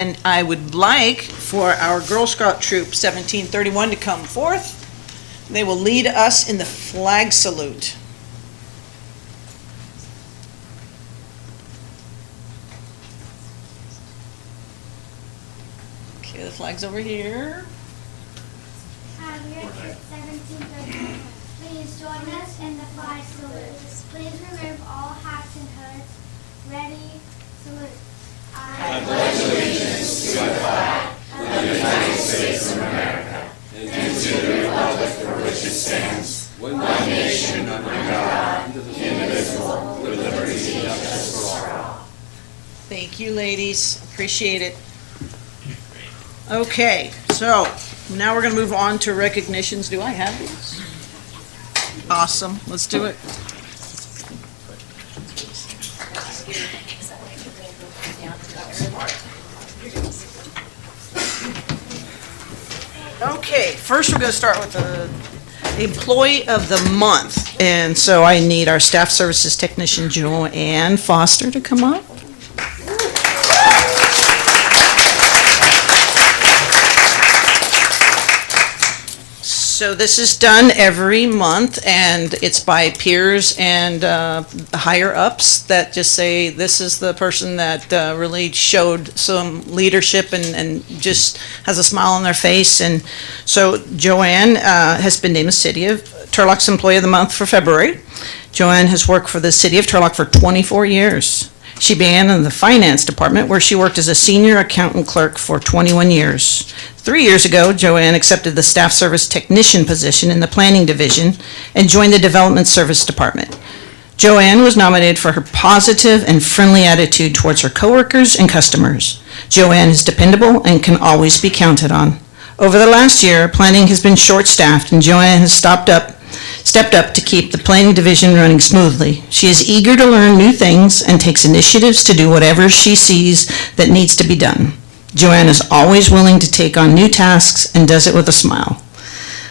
And I would like for our Girl Scout Troop 1731 to come forth. They will lead us in the flag salute. Okay, the flag's over here. Troop 1731. Please join us in the flag salute. Please remove all hats and hoods. Ready, salute. I pledge allegiance to the flag of the United States of America and to the republic for which it stands, one nation under God, indivisible, with liberty and justice for all. Thank you, ladies. Appreciate it. Okay, so now we're going to move on to recognitions. Do I have these? Awesome. Let's do it. Okay, first we're going to start with the Employee of the Month. And so I need our Staff Services Technician, Joanne Foster, to come up. So this is done every month, and it's by peers and higher ups that just say this is the person that really showed some leadership and just has a smile on their face. And so Joanne has been named the City of Turlock's Employee of the Month for February. Joanne has worked for the City of Turlock for 24 years. She began in the finance department, where she worked as a senior accountant clerk for 21 years. 3 years ago, Joanne accepted the staff service technician position in the planning division and joined the development service department. Joanne was nominated for her positive and friendly attitude towards her coworkers and customers. Joanne is dependable and can always be counted on. Over the last year, planning has been short-staffed, and Joanne has stepped up to keep the planning division running smoothly. She is eager to learn new things and takes initiatives to do whatever she sees that needs to be done. Joanne is always willing to take on new tasks and does it with a smile.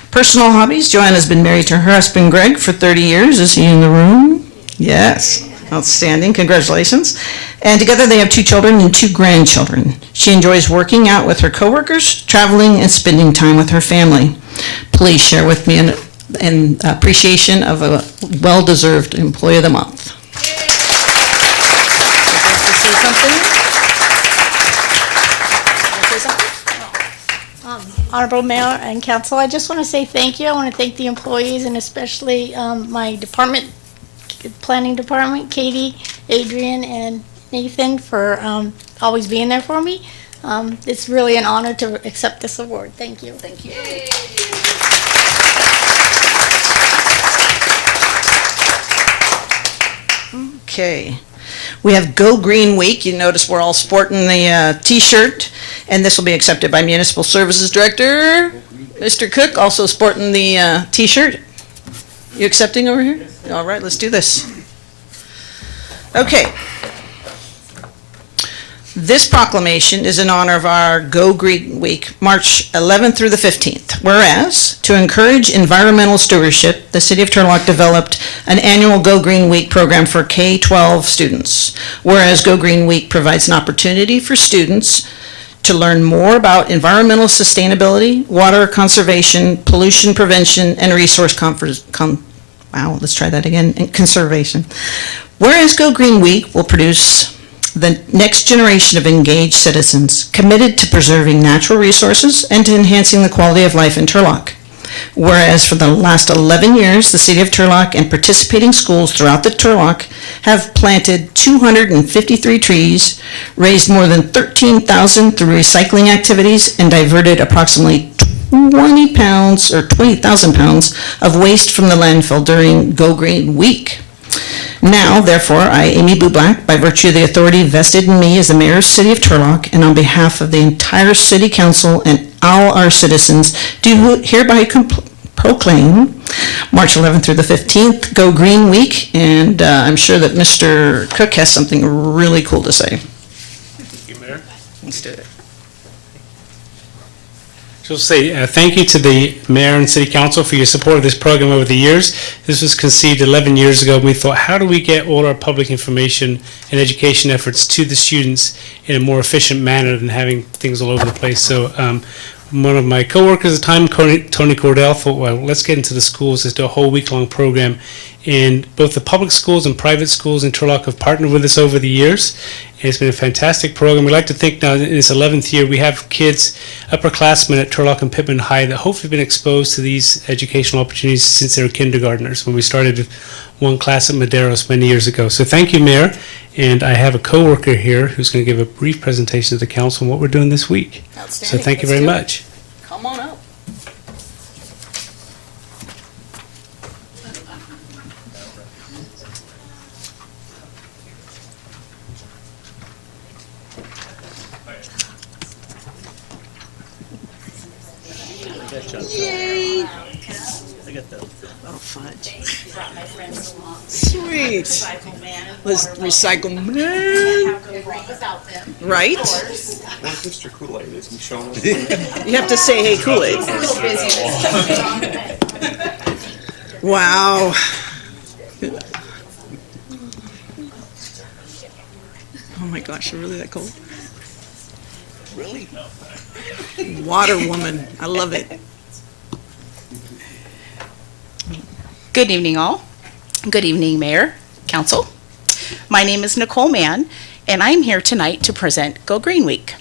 Personal hobbies. Joanne has been married to her husband, Greg, for 30 years. Is he in the room? Yes. Outstanding. Congratulations. And together they have 2 children and 2 grandchildren. She enjoys working out with her coworkers, traveling, and spending time with her family. Please share with me an appreciation of a well-deserved Employee of the Month. Would you like to say something? Honorable Mayor and Council, I just want to say thank you. I want to thank the employees and especially my department, planning department, Katie, Adrian, and Nathan for always being there for me. It's really an honor to accept this award. Thank you. Thank you. Okay. We have Go Green Week. You notice we're all sporting the T-shirt, and this will be accepted by Municipal Services Director, Mr. Cook, also sporting the T-shirt. You accepting over here? All right, let's do this. Okay. This proclamation is in honor of our Go Green Week, March 11th through the 15th. Whereas, to encourage environmental stewardship, the City of Turlock developed an annual Go Green Week program for K-12 students. Whereas Go Green Week provides an opportunity for students to learn more about environmental sustainability, water conservation, pollution prevention, and resource conservation. Whereas Go Green Week will produce the next generation of engaged citizens committed to preserving natural resources and to enhancing the quality of life in Turlock. Whereas for the last 11 years, the City of Turlock and participating schools throughout the Turlock have planted 253 trees, raised more than 13,000 through recycling activities, and diverted approximately 20,000 pounds of waste from the landfill during Go Green Week. Now, therefore, I, Amy Bublak, by virtue of the authority vested in me as the Mayor of the City of Turlock, and on behalf of the entire City Council and all our citizens, do hereby proclaim March 11th through the 15th, Go Green Week, and I'm sure that Mr. Cook has something really cool to say. Thank you, Mayor. Let's do it. So I'll say thank you to the mayor and city council for your support of this program over the years. This was conceived 11 years ago. We thought, how do we get all our public information and education efforts to the students in a more efficient manner than having things all over the place? So one of my coworkers at the time, Tony Cordell, thought, well, let's get into the schools. Let's do a whole week-long program. And both the public schools and private schools in Turlock have partnered with us over the years. And it's been a fantastic program. We like to think now in its 11th year, we have kids, upperclassmen at Turlock and Pittman High that hopefully have been exposed to these educational opportunities since they were kindergartners, when we started with one class at Maderos many years ago. So thank you, Mayor. And I have a coworker here who's going to give a brief presentation to the council on what we're doing this week. So thank you very much. Come on up. Yay! Oh, fudge. Sweet. Let's recycle man. Right? Where's Mr. Kool-Aid? Is he showing us? You have to say, hey, Kool-Aid. Wow. Oh my gosh, you're really that cold? Really? Water woman. I love it. Good evening, all. Good evening, Mayor, Council. My name is Nicole Mann, and I'm here tonight to present Go Green Week.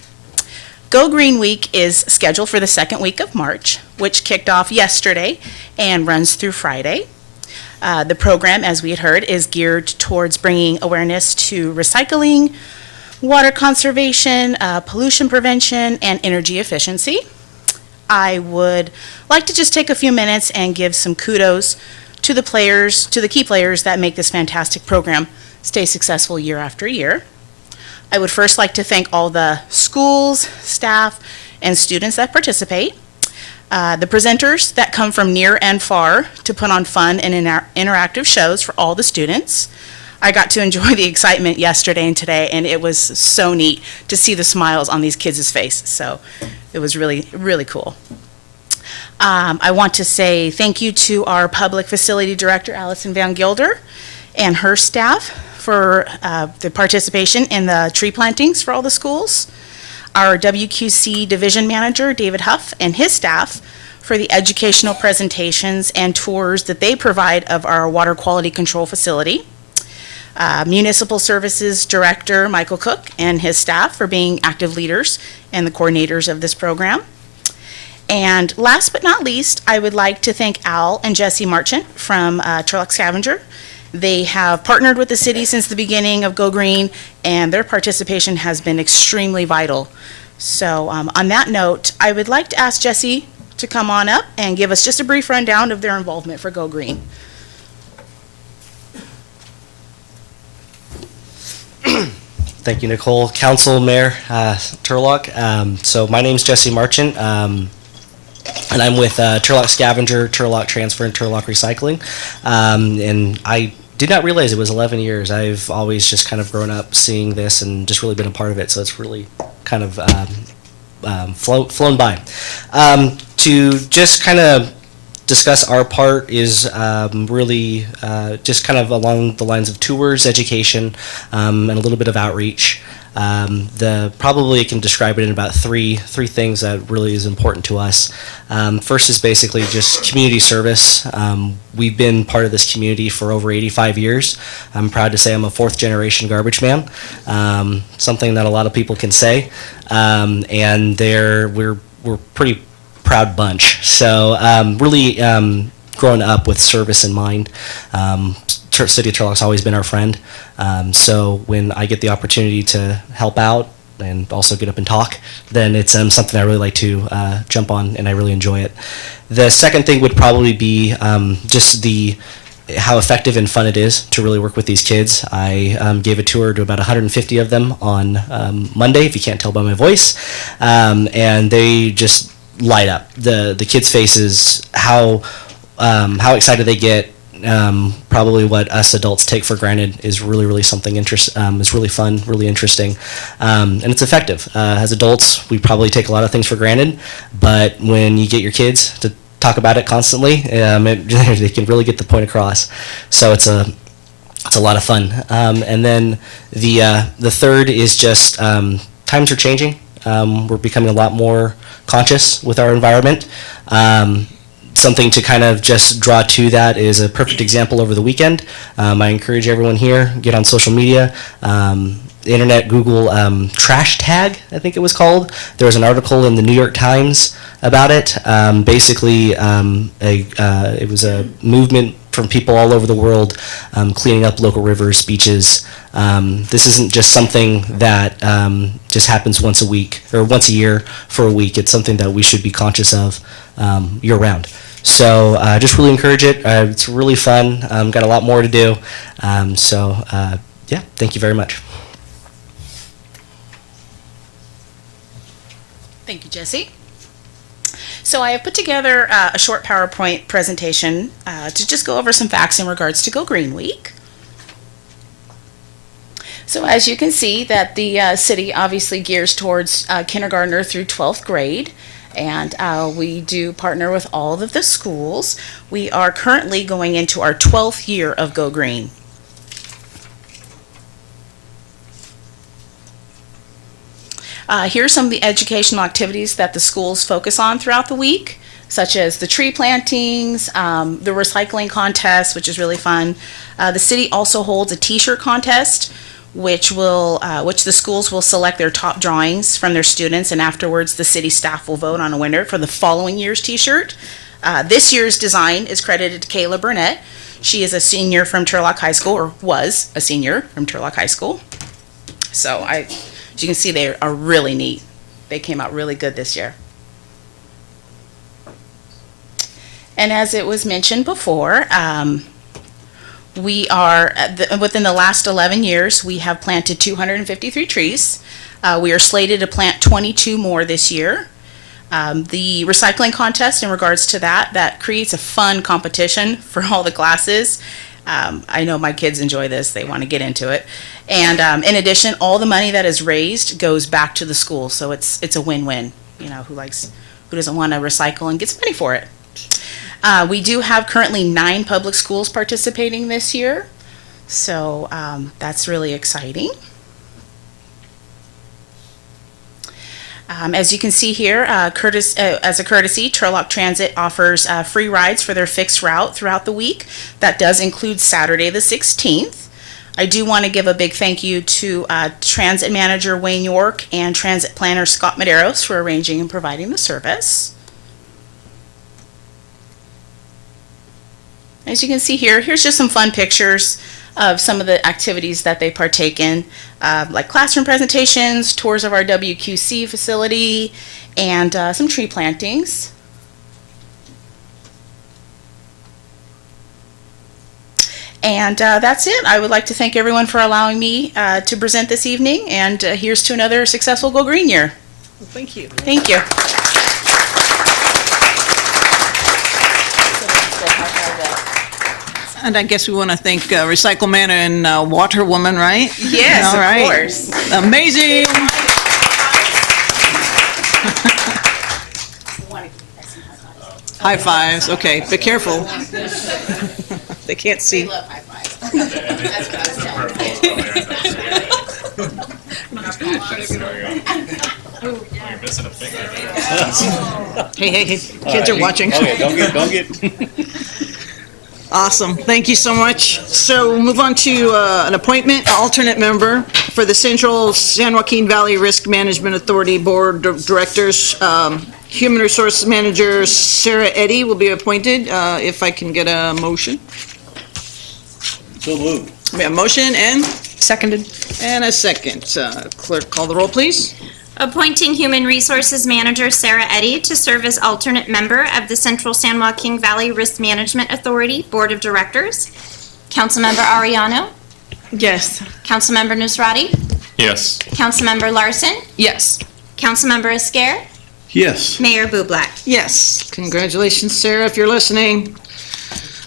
Go Green Week is scheduled for the second week of March, which kicked off yesterday and runs through Friday. The program, as we had heard, is geared towards bringing awareness to recycling, water conservation, pollution prevention, and energy efficiency. I would like to just take a few minutes and give some kudos to the players, to the key players that make this fantastic program stay successful year after year. I would first like to thank all the schools, staff, and students that participate, the presenters that come from near and far to put on fun and interactive shows for all the students. I got to enjoy the excitement yesterday and today, and it was so neat to see the smiles on these kids' faces. So it was really, really cool. I want to say thank you to our Public Facility Director, Allison Van Gilder, and her staff for the participation in the tree plantings for all the schools. Our WQC Division Manager, David Huff, and his staff for the educational presentations and tours that they provide of our water quality control facility. Municipal Services Director, Michael Cook, and his staff for being active leaders and the coordinators of this program. And last but not least, I would like to thank Al and Jesse Marchant from Turlock Scavenger. They have partnered with the city since the beginning of Go Green, and their participation has been extremely vital. So on that note, I would like to ask Jesse to come on up and give us just a brief rundown of their involvement for Go Green. Thank you, Nicole. Council, Mayor, Turlock. So my name's Jesse Marchant, and I'm with Turlock Scavenger, Turlock Transfer, and Turlock Recycling. And I did not realize it was 11 years. I've always just kind of grown up seeing this and just really been a part of it. So it's really kind of flown by. To just kind of discuss our part is really just kind of along the lines of tours, education, and a little bit of outreach. Probably I can describe it in about three things that really is important to us. First is basically just community service. We've been part of this community for over 85 years. I'm proud to say I'm a fourth generation garbage man, something that a lot of people can say. And we're pretty proud bunch. So really growing up with service in mind. City of Turlock's always been our friend. So when I get the opportunity to help out and also get up and talk, then it's something I really like to jump on, and I really enjoy it. The second thing would probably be just how effective and fun it is to really work with these kids. I gave a tour to about 150 of them on Monday, if you can't tell by my voice, and they just light up. The kids' faces, how excited they get, probably what us adults take for granted is really something is really fun, really interesting, and it's effective. As adults, we probably take a lot of things for granted, but when you get your kids to talk about it constantly, they can really get the point across. So it's a lot of fun. And then the third is just times are changing. We're becoming a lot more conscious with our environment. Something to kind of just draw to that is a perfect example over the weekend. I encourage everyone here, get on social media, internet, Google trash tag, I think it was called. There was an article in the New York Times about it. Basically, it was a movement from people all over the world cleaning up local rivers, beaches. This isn't just something that just happens once a week or once a year for a week. It's something that we should be conscious of year round. So just really encourage it. It's really fun. Got a lot more to do. Yeah, thank you very much. Thank you, Jesse. So I have put together a short PowerPoint presentation to just go over some facts in regards to Go Green Week. So as you can see that the city obviously gears towards kindergartner through 12th grade, and we do partner with all of the schools. We are currently going into our 12th year of Go Green. Here's some of the educational activities that the schools focus on throughout the week, such as the tree plantings, the recycling contest, which is really fun. The city also holds a t-shirt contest, which the schools will select their top drawings from their students, and afterwards the city staff will vote on a winner for the following year's t-shirt. This year's design is credited to Kayla Burnett. She is a senior from Turlock High School, or was a senior from Turlock High School. So as you can see, they are really neat. They came out really good this year. And as it was mentioned before, we are, within the last 11 years, we have planted 253 trees. We are slated to plant 22 more this year. The recycling contest, in regards to that creates a fun competition for all the classes. I know my kids enjoy this. They want to get into it. And in addition, all the money that is raised goes back to the school. So it's a win-win. You know, who doesn't want to recycle and gets money for it? We do have currently 9 public schools participating this year. So that's really exciting. As you can see here, as a courtesy, Turlock Transit offers free rides for their fixed route throughout the week. That does include Saturday the 16th. I do want to give a big thank you to Transit Manager Wayne York and Transit Planner Scott Medeiros for arranging and providing the service. As you can see here, here's just some fun pictures of some of the activities that they partake in, like classroom presentations, tours of our WQC facility, and some tree plantings. And that's it. I would like to thank everyone for allowing me to present this evening, and here's to another successful Go Green year. Well, thank you. Thank you. And I guess we want to thank Recycle Man and Water Woman, right? Yes, All right. of course. Amazing. High fives. Okay, be careful. They can't see. Love high fives. That's what I was telling You're missing a finger. Hey, kids are watching. Okay, don't get. Awesome. Thank you so much. So we'll move on to an appointment, alternate member for the Central San Joaquin Valley Risk Management Authority Board of Directors. Human Resource Manager Sarah Eddy will be appointed. If I can get a motion. So moved. We have a motion and Seconded. a second. Clerk, call the roll, please. Appointing Human Resources Manager Sarah Eddy to serve as alternate member of the Central San Joaquin Valley Risk Management Authority Board of Directors. Councilmember Ariano, Yes. Councilmember Nusrati, Yes. Councilmember Larson, Yes. Councilmember Esquer, Yes. Mayor Bublak. Yes. Congratulations, Sarah, if you're listening.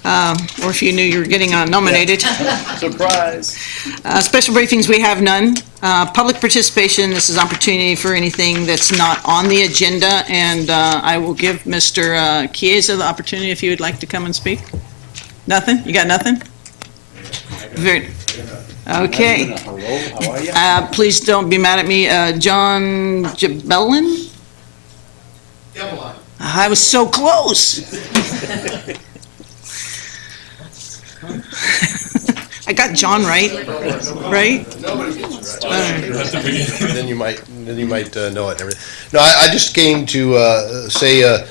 or if you knew you were getting nominated. Surprise. Special briefings, we have none. Public participation, this is opportunity for anything that's not on the agenda, and I will give Mr. Chiesa the opportunity if you would like to come and speak. Nothing? You got nothing? Very, okay. Hello, how are you? Please don't be mad at me. John Jabellin? I was so close. I got John right, right? Then you might know it and everything. No, I just came to say a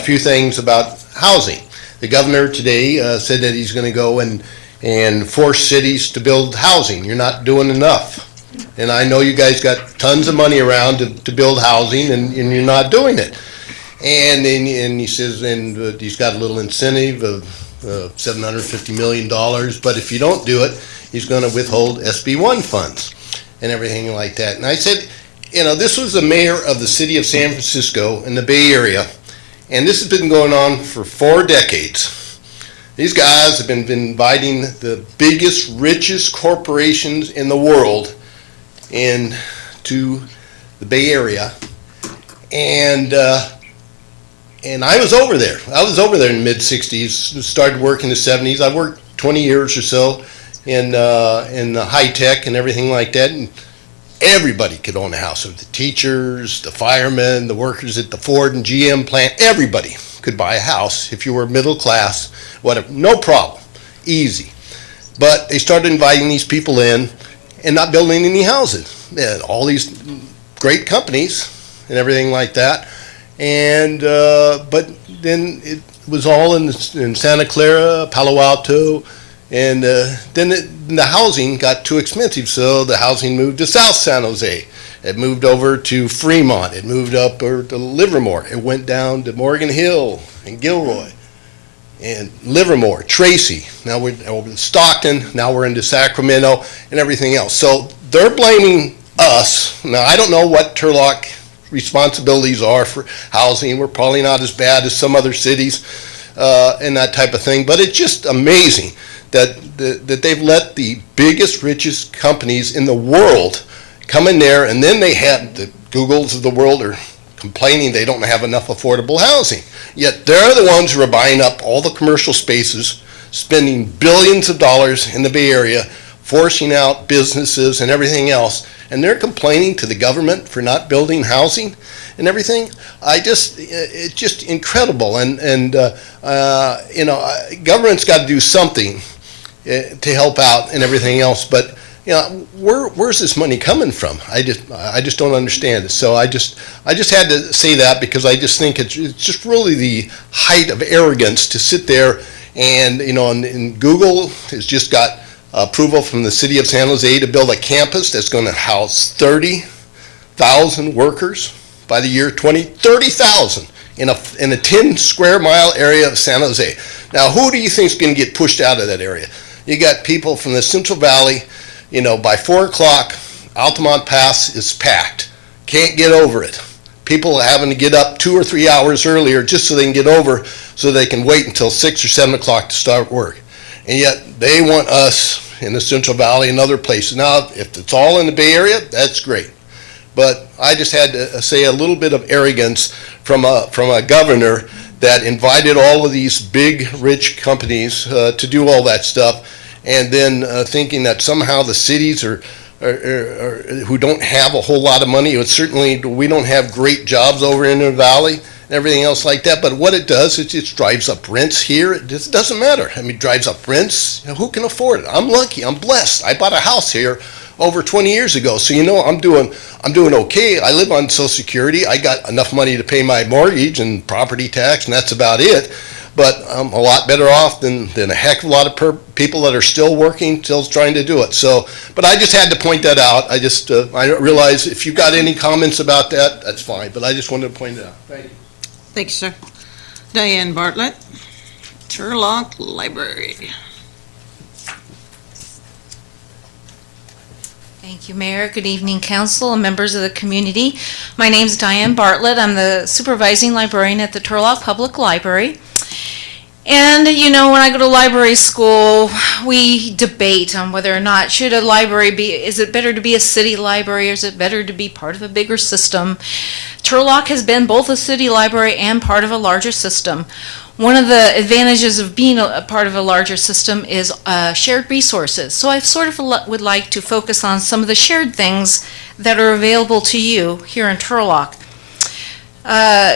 few things about housing. The governor today said that he's going to go and force cities to build housing. You're not doing enough. And I know you guys got tons of money around to build housing, and you're not doing it. And he says, and he's got a little incentive of $750 million, but if you don't do it, he's going to withhold SB1 funds and everything like that. And I said, you know, this was the mayor of the city of San Francisco in the Bay Area, and this has been going on for 4 decades. These guys have been inviting the biggest, richest corporations in the world into the Bay Area, and I was over there. I was over there in the mid-'60s, started working in the '70s. I worked 20 years or so in high tech and everything like that, and everybody could own a house. The teachers, the firemen, the workers at the Ford and GM plant, everybody could buy a house if you were middle class, whatever, no problem, easy. But they started inviting these people in and not building any houses. And all these great companies and everything like that. And but then it was all in Santa Clara, Palo Alto, and then the housing got too expensive, so the housing moved to South San Jose. It moved over to Fremont. It moved up over to Livermore. It went down to Morgan Hill and Gilroy and Livermore, Tracy. Now we're over to Stockton. Now we're into Sacramento and everything else. So they're blaming us. Now I don't know what Turlock responsibilities are for housing. We're probably not as bad as some other cities and that type of thing, but it's just amazing that they've let the biggest, richest companies in the world come in there, and then they have the Googles of the world are complaining they don't have enough affordable housing. Yet they're the ones who are buying up all the commercial spaces, spending billions of dollars in the Bay Area, forcing out businesses and everything else, and they're complaining to the government for not building housing and everything. It's just incredible, and you know, government's got to do something to help out and everything else. But you know, where's this money coming from? I just don't understand it. So I just had to say that, because I just think it's just really the height of arrogance to sit there and, you know, and Google has just got approval from the city of San Jose to build a campus that's going to house 30,000 workers by the year 30,000 in a 10 square mile area of San Jose. Now, who do you think is going to get pushed out of that area? You got people from the Central Valley. You know, by 4 o'clock, Altamont Pass is packed. Can't get over it. People are having to get up 2 or 3 hours earlier just so they can get over, so they can wait until 6 or 7 o'clock to start work. And yet they want us in the Central Valley and other places. Now, if it's all in the Bay Area, that's great. But I just had to say a little bit of arrogance from a governor that invited all of these big, rich companies to do all that stuff, and then thinking that somehow the cities are who don't have a whole lot of money, we don't have great jobs over in the valley and everything else like that. But what it does is it drives up rents here. It just doesn't matter. I mean, it drives up rents. You know, who can afford it? I'm lucky. I'm blessed. I bought a house here over 20 years ago. So, you know, I'm doing okay. I live on Social Security. I got enough money to pay my mortgage and property tax, and that's about it. But I'm a lot better off than a heck of a lot of people that are still working, still trying to do it. So, but I just had to point that out. I realize if you've got any comments about that, that's fine. But I just wanted to point it out. Thank you. Thank you, sir. Diane Bartlett, Turlock Library. Thank you, Mayor. Good evening, Council and members of the community. My name is Diane Bartlett. I'm the supervising librarian at the Turlock Public Library. And, you know, when I go to library school, we debate on whether or not should a library be, is it better to be a city library or is it better to be part of a bigger system? Turlock has been both a city library and part of a larger system. One of the advantages of being a part of a larger system is shared resources. So I sort of would like to focus on some of the shared things that are available to you here in Turlock.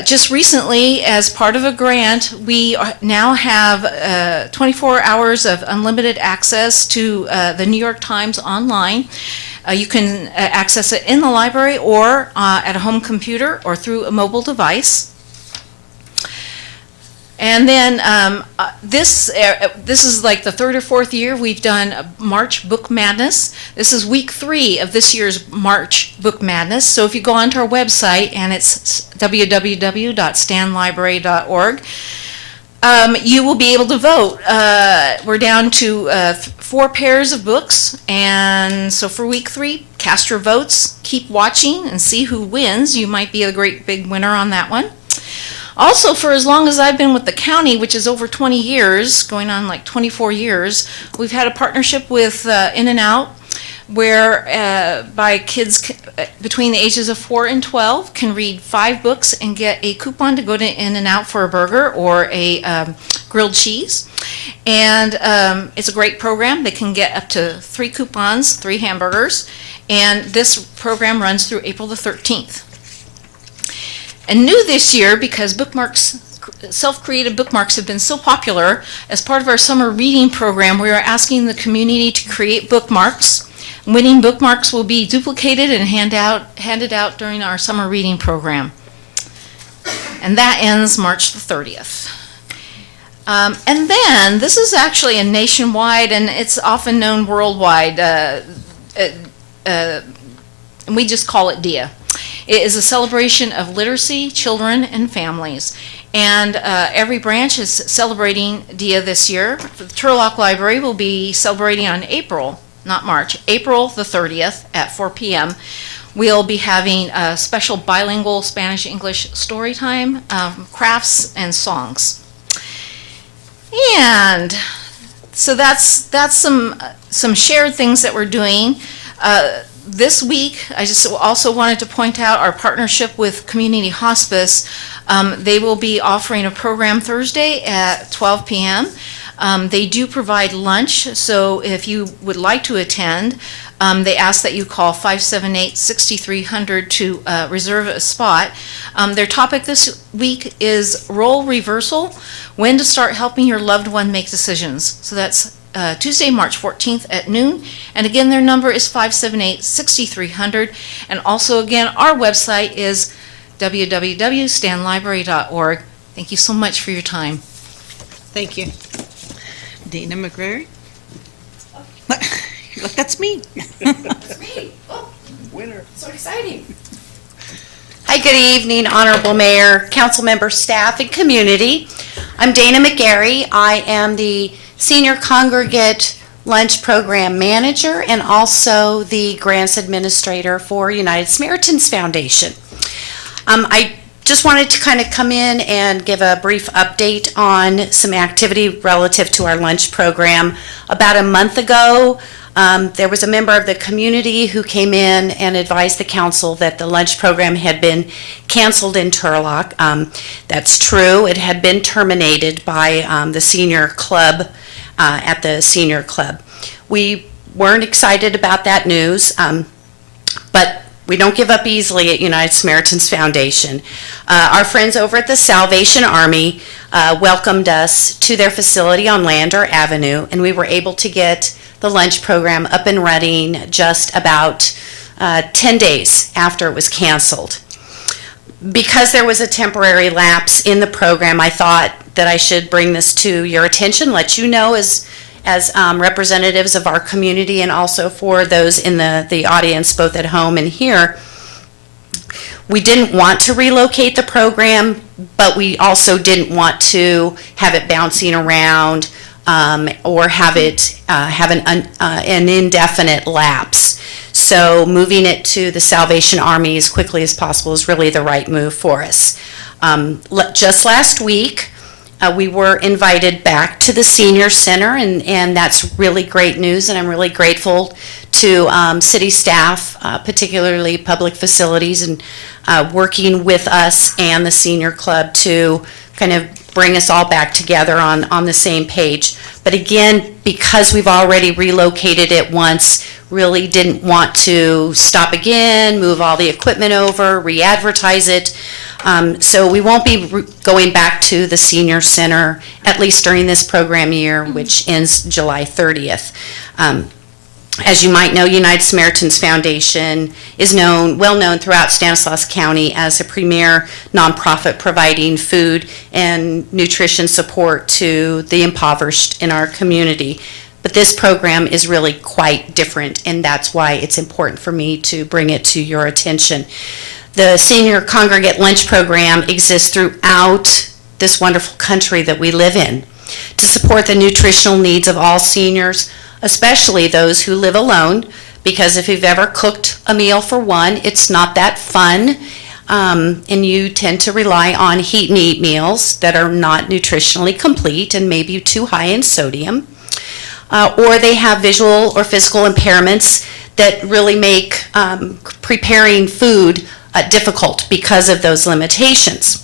Just recently, as part of a grant, we now have 24 hours of unlimited access to the New York Times online. You can access it in the library or at a home computer or through a mobile device. And then this is like the third or fourth year we've done March Book Madness. This is week 3 of this year's March Book Madness. So if you go onto our website, and it's www.stanlibrary.org, you will be able to vote. We're down to 4 pairs of books, and so for week 3, cast your votes, keep watching and see who wins. You might be a great big winner on that one. Also, for as long as I've been with the county, which is over 20 years, going on like 24 years, we've had a partnership with In-N-Out, where by kids between the ages of 4 and 12 can read 5 books and get a coupon to go to In-N-Out for a burger or a grilled cheese. And it's a great program. They can get up to 3 coupons, 3 hamburgers, and this program runs through April the 13th. And new this year, because bookmarks, self-created bookmarks have been so popular, as part of our summer reading program, we are asking the community to create bookmarks. Winning bookmarks will be duplicated and handed out during our summer reading program. And that ends March the 30th. And then, this is actually a nationwide, and it's often known worldwide, and we just call it DIA. It is a celebration of literacy, children, and families. And every branch is celebrating DIA this year. The Turlock Library will be celebrating on April, not March, April the 30th at 4 p.m. We'll be having a special bilingual Spanish-English story time, crafts, and songs. And so that's some shared things that we're doing. This week, I just also wanted to point out our partnership with Community Hospice. They will be offering a program Thursday at 12 p.m. They do provide lunch, so if you would like to attend, they ask that you call 578-6300 to reserve a spot. Their topic this week is role reversal, when to start helping your loved one make decisions. So that's Tuesday, March 14th at noon. And again, their number is 578-6300. And also, again, our website is www.stanlibrary.org. Thank you so much for your time. Thank you. Dana McCrary? Look, that's me. That's me. Oh, Winner. so exciting. Hi, good evening, Honorable Mayor, council members, staff, and community. I'm Dana McGarry. I am the Senior Congregate Lunch Program Manager and also the Grants Administrator for United Samaritans Foundation. I just wanted to kind of come in and give a brief update on some activity relative to our lunch program. About a month ago, there was a member of the community who came in and advised the council that the lunch program had been canceled in Turlock. That's true. It had been terminated by the senior club at the senior club. We weren't excited about that news, but we don't give up easily at United Samaritans Foundation. Our friends over at the Salvation Army welcomed us to their facility on Lander Avenue, and we were able to get the lunch program up and running just about 10 days after it was canceled. Because there was a temporary lapse in the program, I thought that I should bring this to your attention, let you know as representatives of our community and also for those in the audience, both at home and here. We didn't want to relocate the program, but we also didn't want to have it bouncing around or have it have an indefinite lapse. So moving it to the Salvation Army as quickly as possible is really the right move for us. Just last week, We were invited back to the senior center, and that's really great news, and I'm really grateful to city staff, particularly public facilities, and working with us and the senior club to kind of bring us all back together on the same page. But again, because we've already relocated it once, really didn't want to stop again, move all the equipment over, re-advertise it. So we won't be going back to the senior center, at least during this program year, which ends July 30th. As you might know, United Samaritans Foundation is well known throughout Stanislaus County as a premier nonprofit providing food and nutrition support to the impoverished in our community. But this program is really quite different, and that's why it's important for me to bring it to your attention. The Senior Congregate Lunch Program exists throughout this wonderful country that we live in to support the nutritional needs of all seniors, especially those who live alone, because if you've ever cooked a meal for one, it's not that fun, and you tend to rely on heat and eat meals that are not nutritionally complete and maybe too high in sodium, or they have visual or physical impairments that really make preparing food difficult because of those limitations.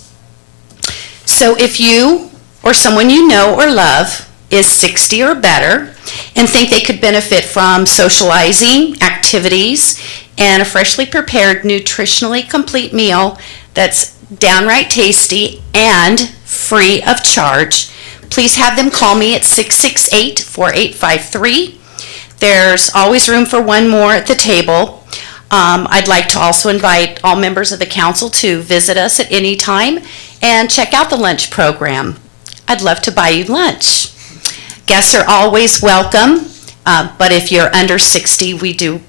So if you or someone you know or love is 60 or better and think they could benefit from socializing, activities, and a freshly prepared, nutritionally complete meal that's downright tasty and free of charge, please have them call me at 668-4853. There's always room for one more at the table. I'd like to also invite all members of the council to visit us at any time and check out the lunch program. I'd love to buy you lunch. Guests are always welcome, but if you're under 60, we do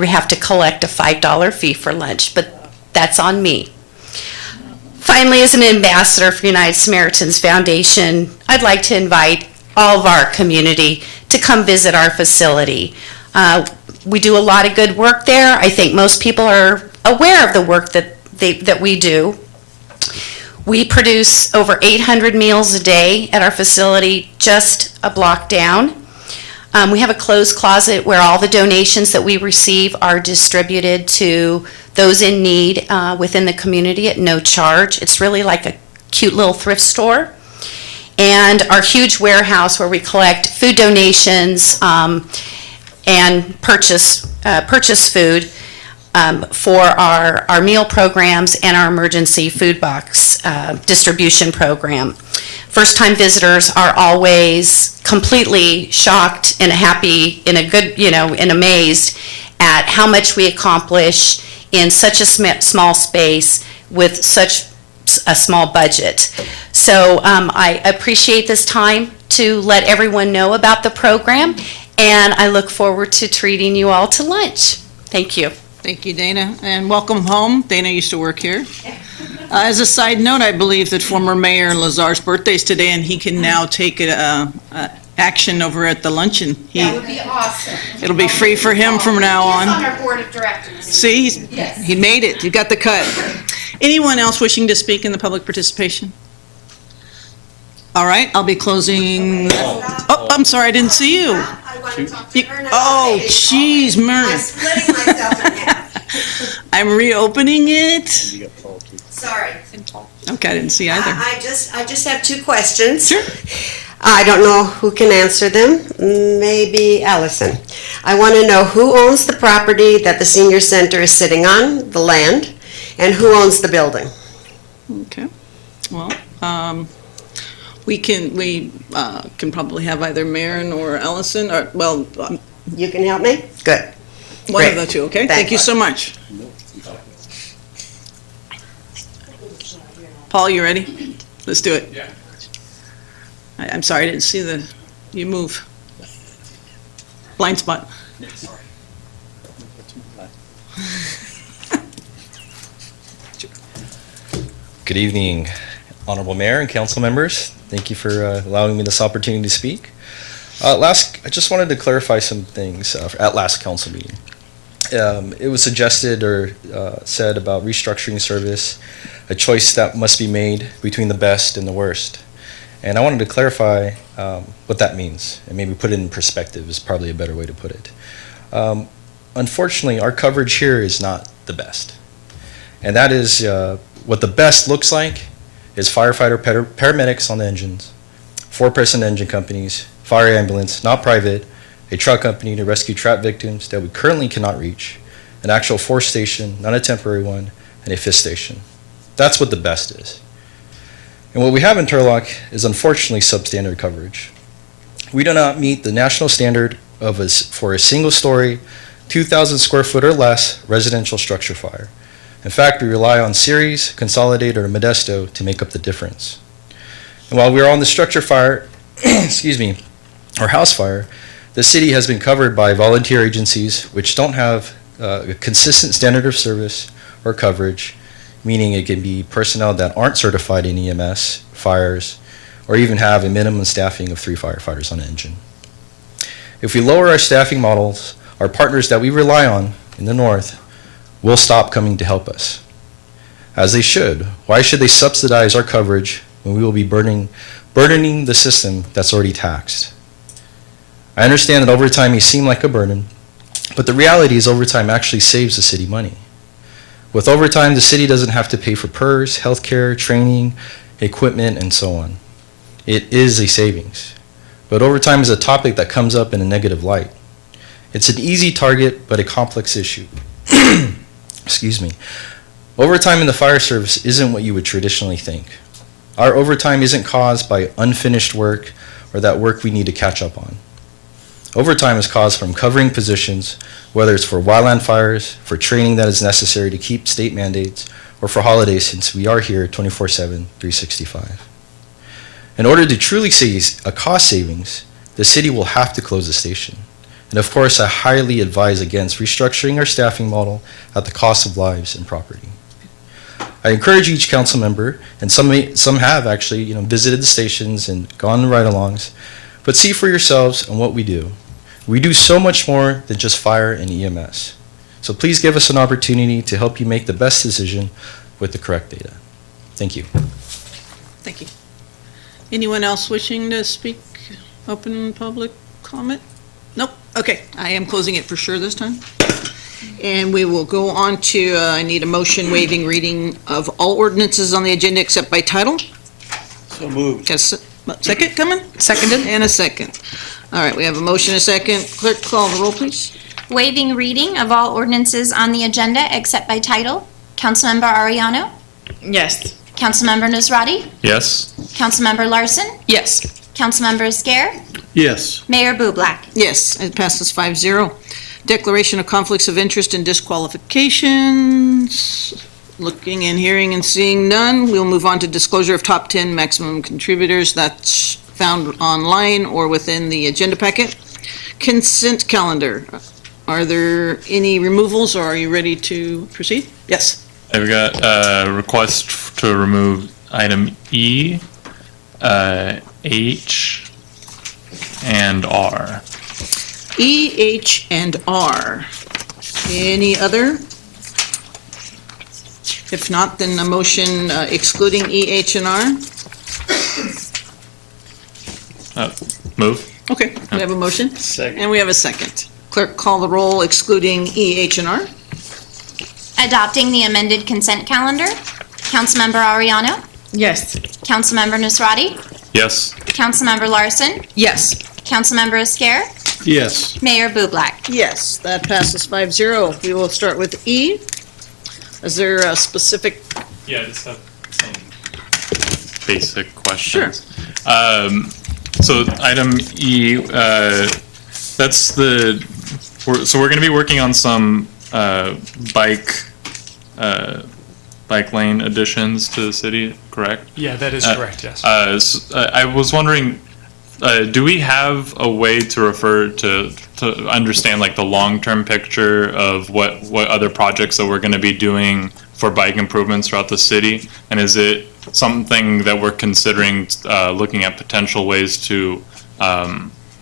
have to collect a $5 fee for lunch, but that's on me. Finally, as an ambassador for United Samaritans Foundation, I'd like to invite all of our community to come visit our facility. We do a lot of good work there. I think most people are aware of the work that we do. We produce over 800 meals a day at our facility, just a block down. We have a closed closet where all the donations that we receive are distributed to those in need within the community at no charge. It's really like a cute little thrift store. And our huge warehouse where we collect food donations and purchase food for our meal programs and our emergency food box distribution program. First-time visitors are always completely shocked and happy, and amazed at how much we accomplish in such a small space with such a small budget. So I appreciate this time to let everyone know about the program, and I look forward to treating you all to lunch. Thank you. Thank you, Dana, and welcome home. Dana used to work here. As a side note, I believe that former Mayor Lazar's birthday is today, and he can now take action over at the luncheon. That would be awesome. It'll be free for him from now on. He's on our board of directors. See, Yes. he made it. You got the cut. Anyone else wishing to speak in the public participation? All right, I'll be closing. Oh, I'm sorry, I didn't see you. I want to talk to her now. Oh, jeez, Myrna. I'm splitting myself in half. I'm reopening it. Sorry. Okay, I didn't see either. I just have two questions. Sure. I don't know who can answer them. Maybe Allison. I want to know who owns the property that the senior center is sitting on, the land, and who owns the building? Okay, well, we can probably have either Maren or Allison, or, well, You can help me? Good. one of Great. the two, okay? Thank Thank you you. so much. Paul, you ready? Let's do it. Yeah. I'm sorry, I didn't see you move. Blind spot. Good evening, Honorable Mayor and council members. Thank you for allowing me this opportunity to speak. I just wanted to clarify some things at last council meeting. It was suggested or said about restructuring service, a choice that must be made between the best and the worst. And I wanted to clarify what that means, and maybe put it in perspective is probably a better way to put it. Unfortunately, our coverage here is not the best. And that is what the best looks like is firefighter paramedics on the engines, 4-person engine companies, fire ambulance, not private, a truck company to rescue trapped victims that we currently cannot reach, an actual force station, not a temporary one, and a fifth station. That's what the best is. And what we have in Turlock is unfortunately substandard coverage. We do not meet the national standard for a single story, 2,000 square foot or less residential structure fire. In fact, we rely on Ceres, Consolidated, or Modesto to make up the difference. And while we are on the structure fire, excuse me, or house fire, the city has been covered by volunteer agencies which don't have a consistent standard of service or coverage, meaning it can be personnel that aren't certified in EMS, fires, or even have a minimum staffing of 3 firefighters on an engine. If we lower our staffing models, our partners that we rely on in the north will stop coming to help us. As they should. Why should they subsidize our coverage when we will be burdening the system that's already taxed? I understand that overtime may seem like a burden, but the reality is overtime actually saves the city money. With overtime, the city doesn't have to pay for PERS, healthcare, training, equipment, and so on. It is a savings. But overtime is a topic that comes up in a negative light. It's an easy target, but a complex issue. Excuse me. Overtime in the fire service isn't what you would traditionally think. Our overtime isn't caused by unfinished work or that work we need to catch up on. Overtime is caused from covering positions, whether it's for wildland fires, for training that is necessary to keep state mandates, or for holidays since we are here 24/7, 365. In order to truly see a cost savings, the city will have to close the station. And of course, I highly advise against restructuring our staffing model at the cost of lives and property. I encourage each council member, and some have actually visited the stations and gone on ride-alongs, but see for yourselves on what we do. We do so much more than just fire and EMS. So please give us an opportunity to help you make the best decision with the correct data. Thank you. Thank you. Anyone else wishing to speak? Open public comment? Nope. Okay, I am closing it for sure this time. And we will go on to, I need a motion waiving reading of all ordinances on the agenda except by title. So moved. Second coming? Seconded. And a second. All right, we have a motion, a second. Clerk, call the roll, please. Waiving reading of all ordinances on the agenda except by title. Councilmember Ariano? Yes. Councilmember Nazrati? Yes. Councilmember Larson? Yes. Councilmember Esquer? Yes. Mayor Bublak? Yes, it passes 5-0. Declaration of conflicts of interest and disqualifications. Looking and hearing and seeing none, we'll move on to disclosure of top 10 maximum contributors. That's found online or within the agenda packet. Consent calendar. Are there any removals or are you ready to proceed? Yes. I've got a request to remove item E, H, and R. E, H, and R. Any other? If not, then a motion excluding E, H, and R. Move. Okay, we have a motion. Second. And we have a second. Clerk, call the roll excluding E, H, and R. Adopting the amended consent calendar. Councilmember Ariano? Yes. Councilmember Nazrati? Yes. Councilmember Larson? Yes. Councilmember Esquer? Yes. Mayor Bublak? Yes, that passes 5-0. We will start with E. Is there a specific? Yeah, just have some basic questions. Sure. So item E, that's so we're going to be working on some bike lane additions to the city, correct? Yeah, that is correct, yes. I was wondering, do we have a way to refer to understand like the long-term picture of what other projects that we're going to be doing for bike improvements throughout the city? And is it something that we're considering looking at potential ways to,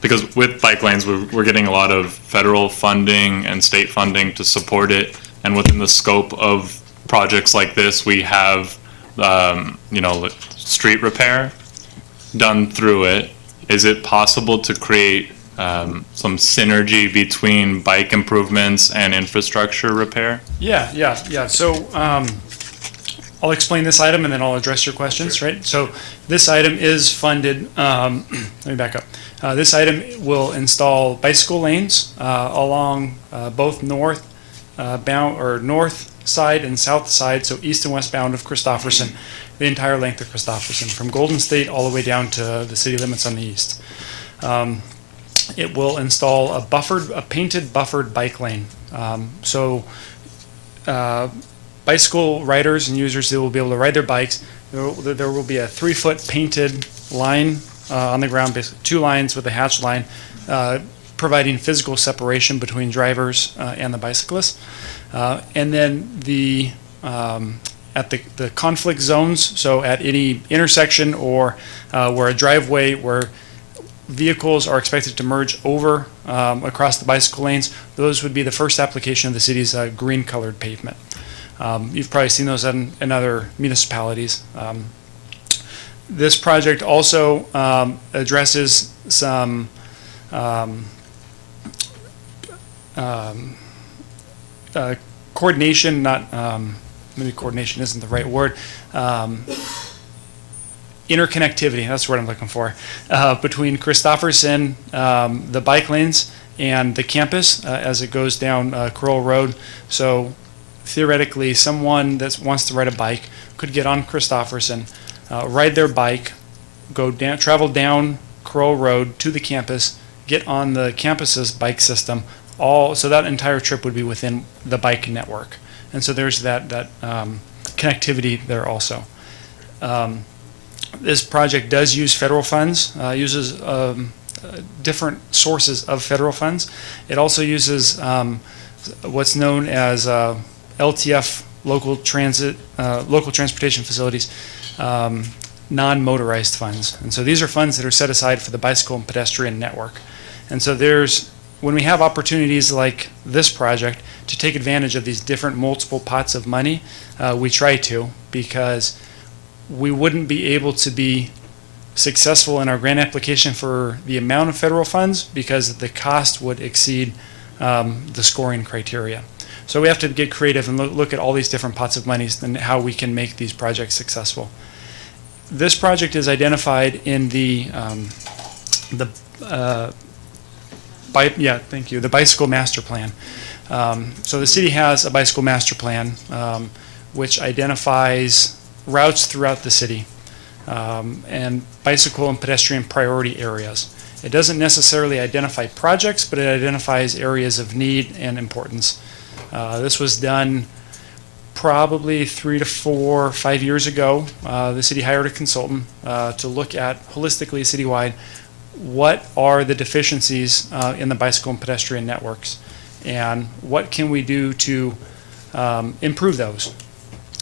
because with bike lanes, we're getting a lot of federal funding and state funding to support it. And within the scope of projects like this, we have, street repair. done through it, is it possible to create some synergy between bike improvements and infrastructure repair? Yeah. So I'll explain this item and then I'll address your questions, right? So this item is funded, let me back up. This item will install bicycle lanes along both north side and south side, so east and westbound of Christopherson, the entire length of Christopherson, from Golden State all the way down to the city limits on the east. It will install a painted buffered bike lane. Bicycle riders and users, they will be able to ride their bikes. There will be a 3-foot painted line on the ground, basically 2 lines with a hatch line, providing physical separation between drivers and the bicyclists. And then at the conflict zones, so at any intersection or where a driveway where vehicles are expected to merge over across the bicycle lanes, those would be the first application of the city's green colored pavement. You've probably seen those in other municipalities. This project also addresses some coordination, maybe coordination isn't the right word, interconnectivity, that's what I'm looking for, between Christopherson, the bike lanes, and the campus as it goes down Crowell Road. So theoretically, someone that wants to ride a bike could get on Christopherson, ride their bike, travel down Crowell Road to the campus, get on the campus's bike system, so that entire trip would be within the bike network. And so there's that connectivity there also. This project does use federal funds, uses different sources of federal funds. It also uses what's known as LTF, local transportation facilities, non-motorized funds. And so these are funds that are set aside for the bicycle and pedestrian network. And so when we have opportunities like this project to take advantage of these different multiple pots of money, we try to, because we wouldn't be able to be successful in our grant application for the amount of federal funds because the cost would exceed the scoring criteria. So we have to get creative and look at all these different pots of money and how we can make these projects successful. This project is identified in the bicycle master plan. So the city has a bicycle master plan which identifies routes throughout the city and bicycle and pedestrian priority areas. It doesn't necessarily identify projects, but it identifies areas of need and importance. This was done probably 3 to 4, 5 years ago. The city hired a consultant to look at holistically citywide what are the deficiencies in the bicycle and pedestrian networks and what can we do to improve those.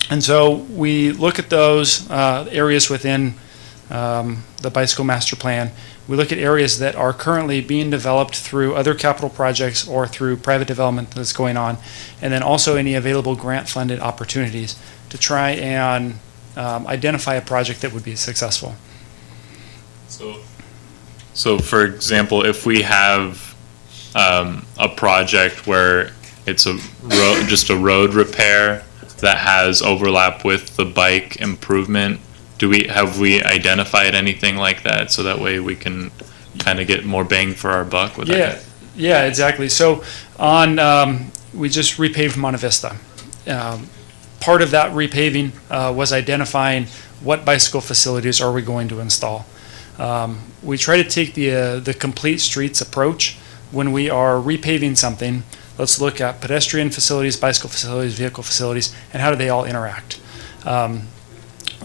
And so we look at those areas within the bicycle master plan. We look at areas that are currently being developed through other capital projects or through private development that's going on, and then also any available grant-funded opportunities to try and identify a project that would be successful. So for example, if we have a project where it's just a road repair that has overlap with the bike improvement, have we identified anything like that so that way we can kind of get more bang for our buck with that? Yeah, exactly. So we just repaved Monte Vista. Part of that repaving was identifying what bicycle facilities are we going to install. We try to take the complete streets approach when we are repaving something. Let's look at pedestrian facilities, bicycle facilities, vehicle facilities, and how do they all interact.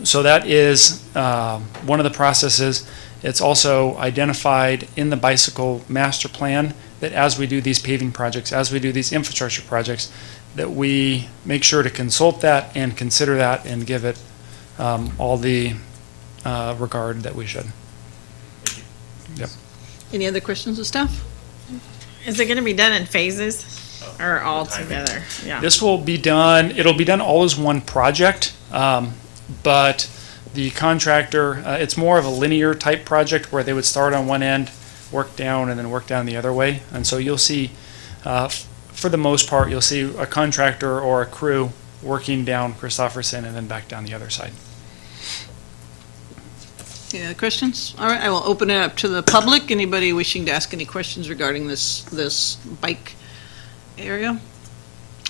So that is one of the processes. It's also identified in the bicycle master plan that as we do these paving projects, as we do these infrastructure projects, that we make sure to consult that and consider that and give it all the regard that we should. Yep. Any other questions of staff? Is it going to be done in phases or all together? Yeah. This will be done, it'll be done all as one project, but The contractor, it's more of a linear type project where they would start on one end, work down, and then work down the other way. And so you'll see, for the most part, you'll see a contractor or a crew working down Christopherson and then back down the other side. Any other questions? All right, I will open it up to the public. Anybody wishing to ask any questions regarding this bike area?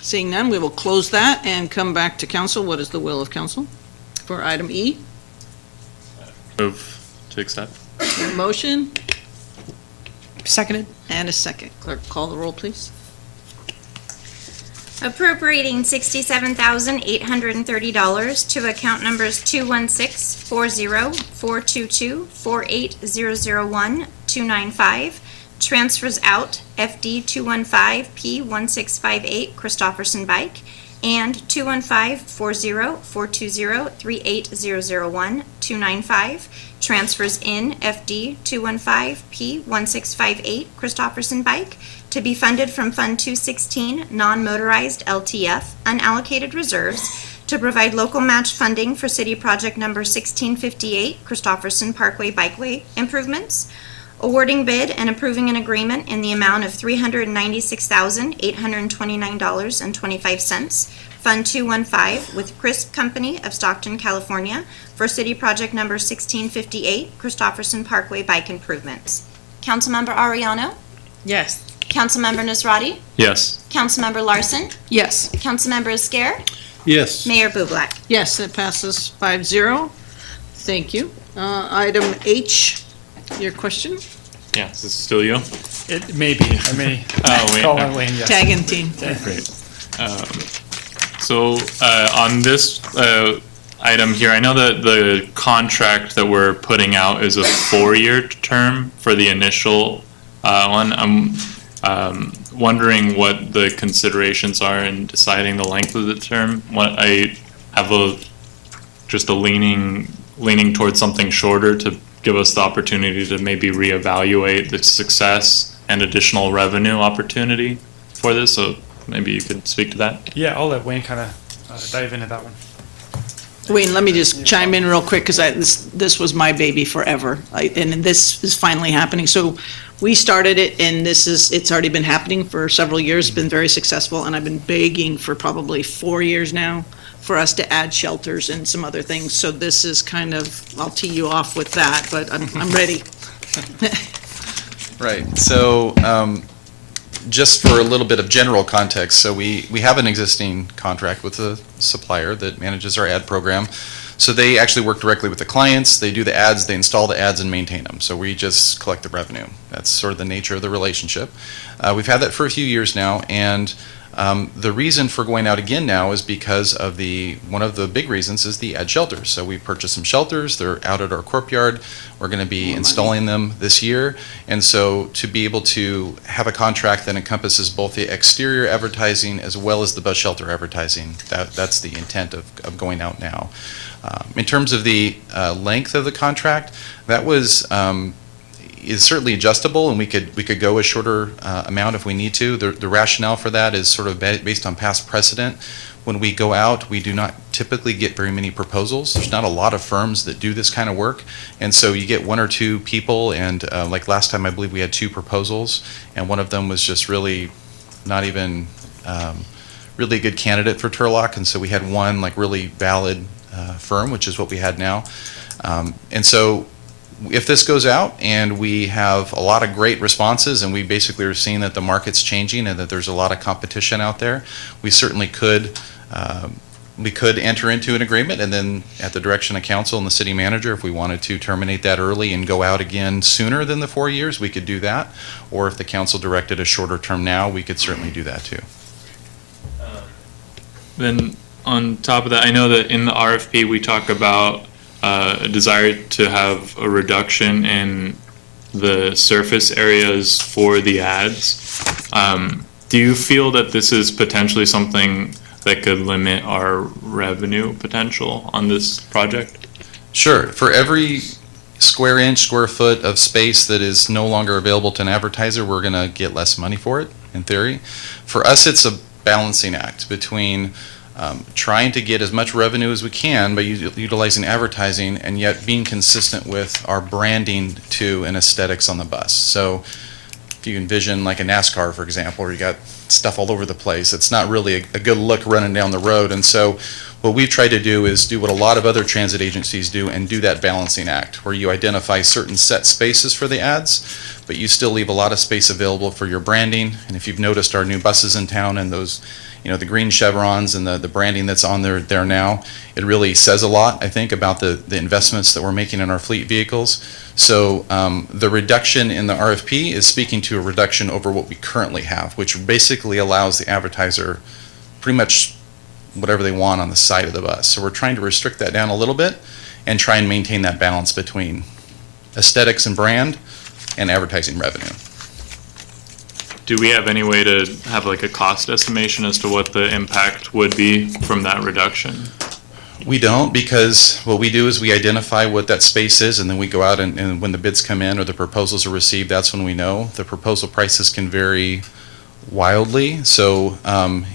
Seeing none, we will close that and come back to council. What is the will of council for item E? Move to accept. A motion Seconded. and a second. Clerk, call the roll, please. Appropriating $67,830 to account numbers 216-40-422-48001-295. Transfers out FD 215P1658 Christopherson Bike and 215-40-420-38001-295. Transfers in FD 215P1658 Christopherson Bike to be funded from Fund 216 Non-Motorized LTF Unallocated Reserves to provide local match funding for City Project Number 1658 Christopherson Parkway Bikeway Improvements. Awarding bid and approving an agreement in the amount of $396,829.25. Fund 215 with Crisp Company of Stockton, California for City Project Number 1658 Christopherson Parkway Bike Improvements. Councilmember Ariano? Yes. Councilmember Nazrati? Yes. Councilmember Larson? Yes. Councilmember Esquer? Yes. Mayor Bublak? Yes, it passes 5-0. Thank you. Item H, your question? Yeah, is this still you? It may be, I may Oh, wait. call on Wayne, yes. Tag and team. Great. So on this item here, I know that the contract that we're putting out is a 4-year term for the initial one. I'm wondering what the considerations are in deciding the length of the term. What I have just a leaning towards something shorter to give us the opportunity to maybe reevaluate the success and additional revenue opportunity for this. So maybe you could speak to that. Yeah, I'll let Wayne kind of dive into that one. Wayne, let me just chime in real quick, because this was my baby forever, and this is finally happening. So we started it, and it's already been happening for several years, been very successful, and I've been begging for probably 4 years now for us to add shelters and some other things. So this is kind of, I'll tee you off with that, but I'm ready. Right, so just for a little bit of general context, so we have an existing contract with a supplier that manages our ad program. So they actually work directly with the clients, they do the ads, they install the ads and maintain them. So we just collect the revenue. That's sort of the nature of the relationship. We've had that for a few years now, and the reason for going out again now is because of one of the big reasons is the ad shelters. So we purchased some shelters, they're out at our courtyard. We're going to be installing them this year. And so to be able to have a contract that encompasses both the exterior advertising as well as the bus shelter advertising, that's the intent of going out now. In terms of the length of the contract, that is certainly adjustable, and we could go a shorter amount if we need to. The rationale for that is sort of based on past precedent. When we go out, we do not typically get very many proposals. There's not a lot of firms that do this kind of work, and so you get 1 or 2 people, and like last time I believe we had 2 proposals, and one of them was just really not even really a good candidate for Turlock, and so we had one like really valid firm, which is what we had now. And so if this goes out and we have a lot of great responses and we basically are seeing that the market's changing and that there's a lot of competition out there, we certainly could enter into an agreement, and then at the direction of council and the city manager, if we wanted to terminate that early and go out again sooner than the 4 years, we could do that. Or if the council directed a shorter term now, we could certainly do that too. Then on top of that, I know that in the RFP we talk about a desire to have a reduction in the surface areas for the ads. Do you feel that this is potentially something that could limit our revenue potential on this project? Sure. For every square inch, square foot of space that is no longer available to an advertiser, we're going to get less money for it, in theory. For us, it's a balancing act between trying to get as much revenue as we can by utilizing advertising and yet being consistent with our branding too and aesthetics on the bus. So if you envision like a NASCAR, for example, where you got stuff all over the place, it's not really a good look running down the road. And so what we've tried to do is do what a lot of other transit agencies do and do that balancing act where you identify certain set spaces for the ads, but you still leave a lot of space available for your branding. And if you've noticed our new buses in town and those, the green chevrons and the branding that's on there now, it really says a lot, I think, about the investments that we're making in our fleet vehicles. So the reduction in the RFP is speaking to a reduction over what we currently have, which basically allows the advertiser pretty much whatever they want on the side of the bus. So we're trying to restrict that down a little bit and try and maintain that balance between aesthetics and brand and advertising revenue. Do we have any way to have like a cost estimation as to what the impact would be from that reduction? We don't, because what we do is we identify what that space is, and then we go out and when the bids come in or the proposals are received, that's when we know. The proposal prices can vary wildly. So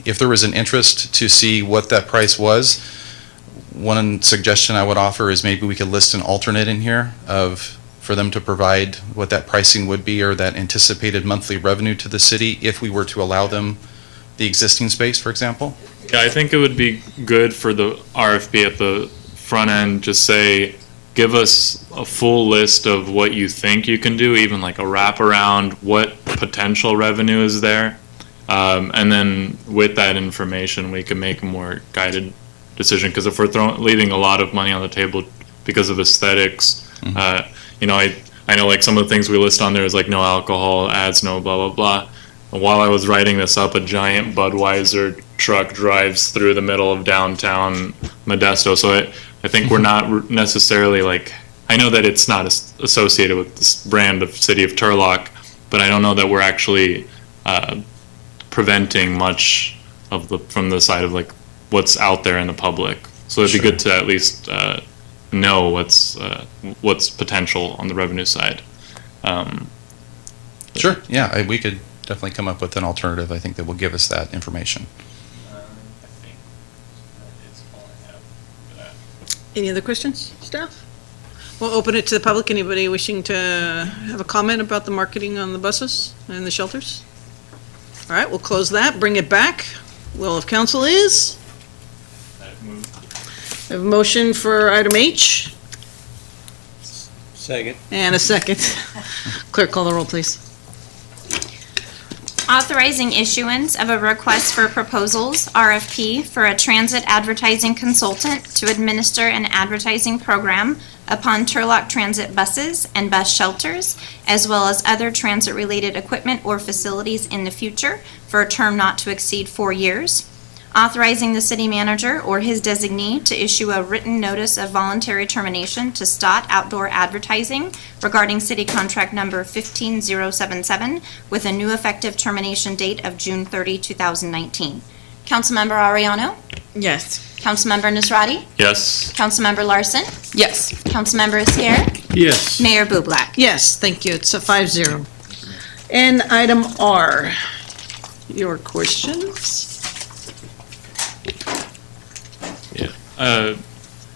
if there was an interest to see what that price was, one suggestion I would offer is maybe we could list an alternate in here for them to provide what that pricing would be or that anticipated monthly revenue to the city if we were to allow them the existing space, for example. Yeah, I think it would be good for the RFP at the front end, just say, give us a full list of what you think you can do, even like a wraparound, what potential revenue is there. And then with that information, we can make a more guided decision. Because if we're leaving a lot of money on the table because of aesthetics, I know like some of the things we list on there is like no alcohol, ads, no blah, blah, blah. And while I was writing this up, a giant Budweiser truck drives through the middle of downtown Modesto. So I think we're not necessarily like, I know that it's not associated with this brand of City of Turlock, but I don't know that we're actually preventing much of from the side of like what's out there in the public. So it'd be good to at least know what's potential on the revenue side. Sure, yeah, we could definitely come up with an alternative, I think, that will give us that information. Any other questions, staff? We'll open it to the public. Anybody wishing to have a comment about the marketing on the buses and the shelters? All right, we'll close that, bring it back. Will of council is? We have a motion for item H Second. and a second. Clerk, call the roll, please. Authorizing issuance of a request for proposals, RFP, for a transit advertising consultant to administer an advertising program upon Turlock Transit buses and bus shelters, as well as other transit-related equipment or facilities in the future for a term not to exceed 4 years. Authorizing the city manager or his designee to issue a written notice of voluntary termination to Stott Outdoor Advertising regarding city contract number 15077 with a new effective termination date of June 30, 2019. Councilmember Ariano? Yes. Councilmember Nisrati? Yes. Councilmember Larson? Yes. Councilmember Esquer? Yes. Mayor Bublak? Yes, thank you. It's a 5-0. And item R, your questions?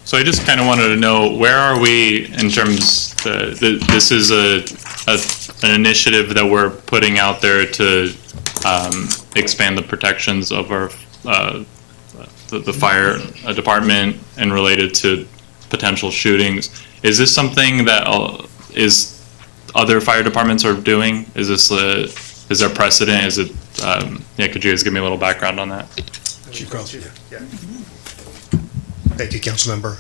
So I just kind of wanted to know, where are we in terms, this is an initiative that we're putting out there to expand the protections of our, the fire department and related to potential shootings. Is this something that is other fire departments are doing? Is this is there precedent? Is it, could you guys give me a little background on that? Chief Carlson. Thank you, Councilmember.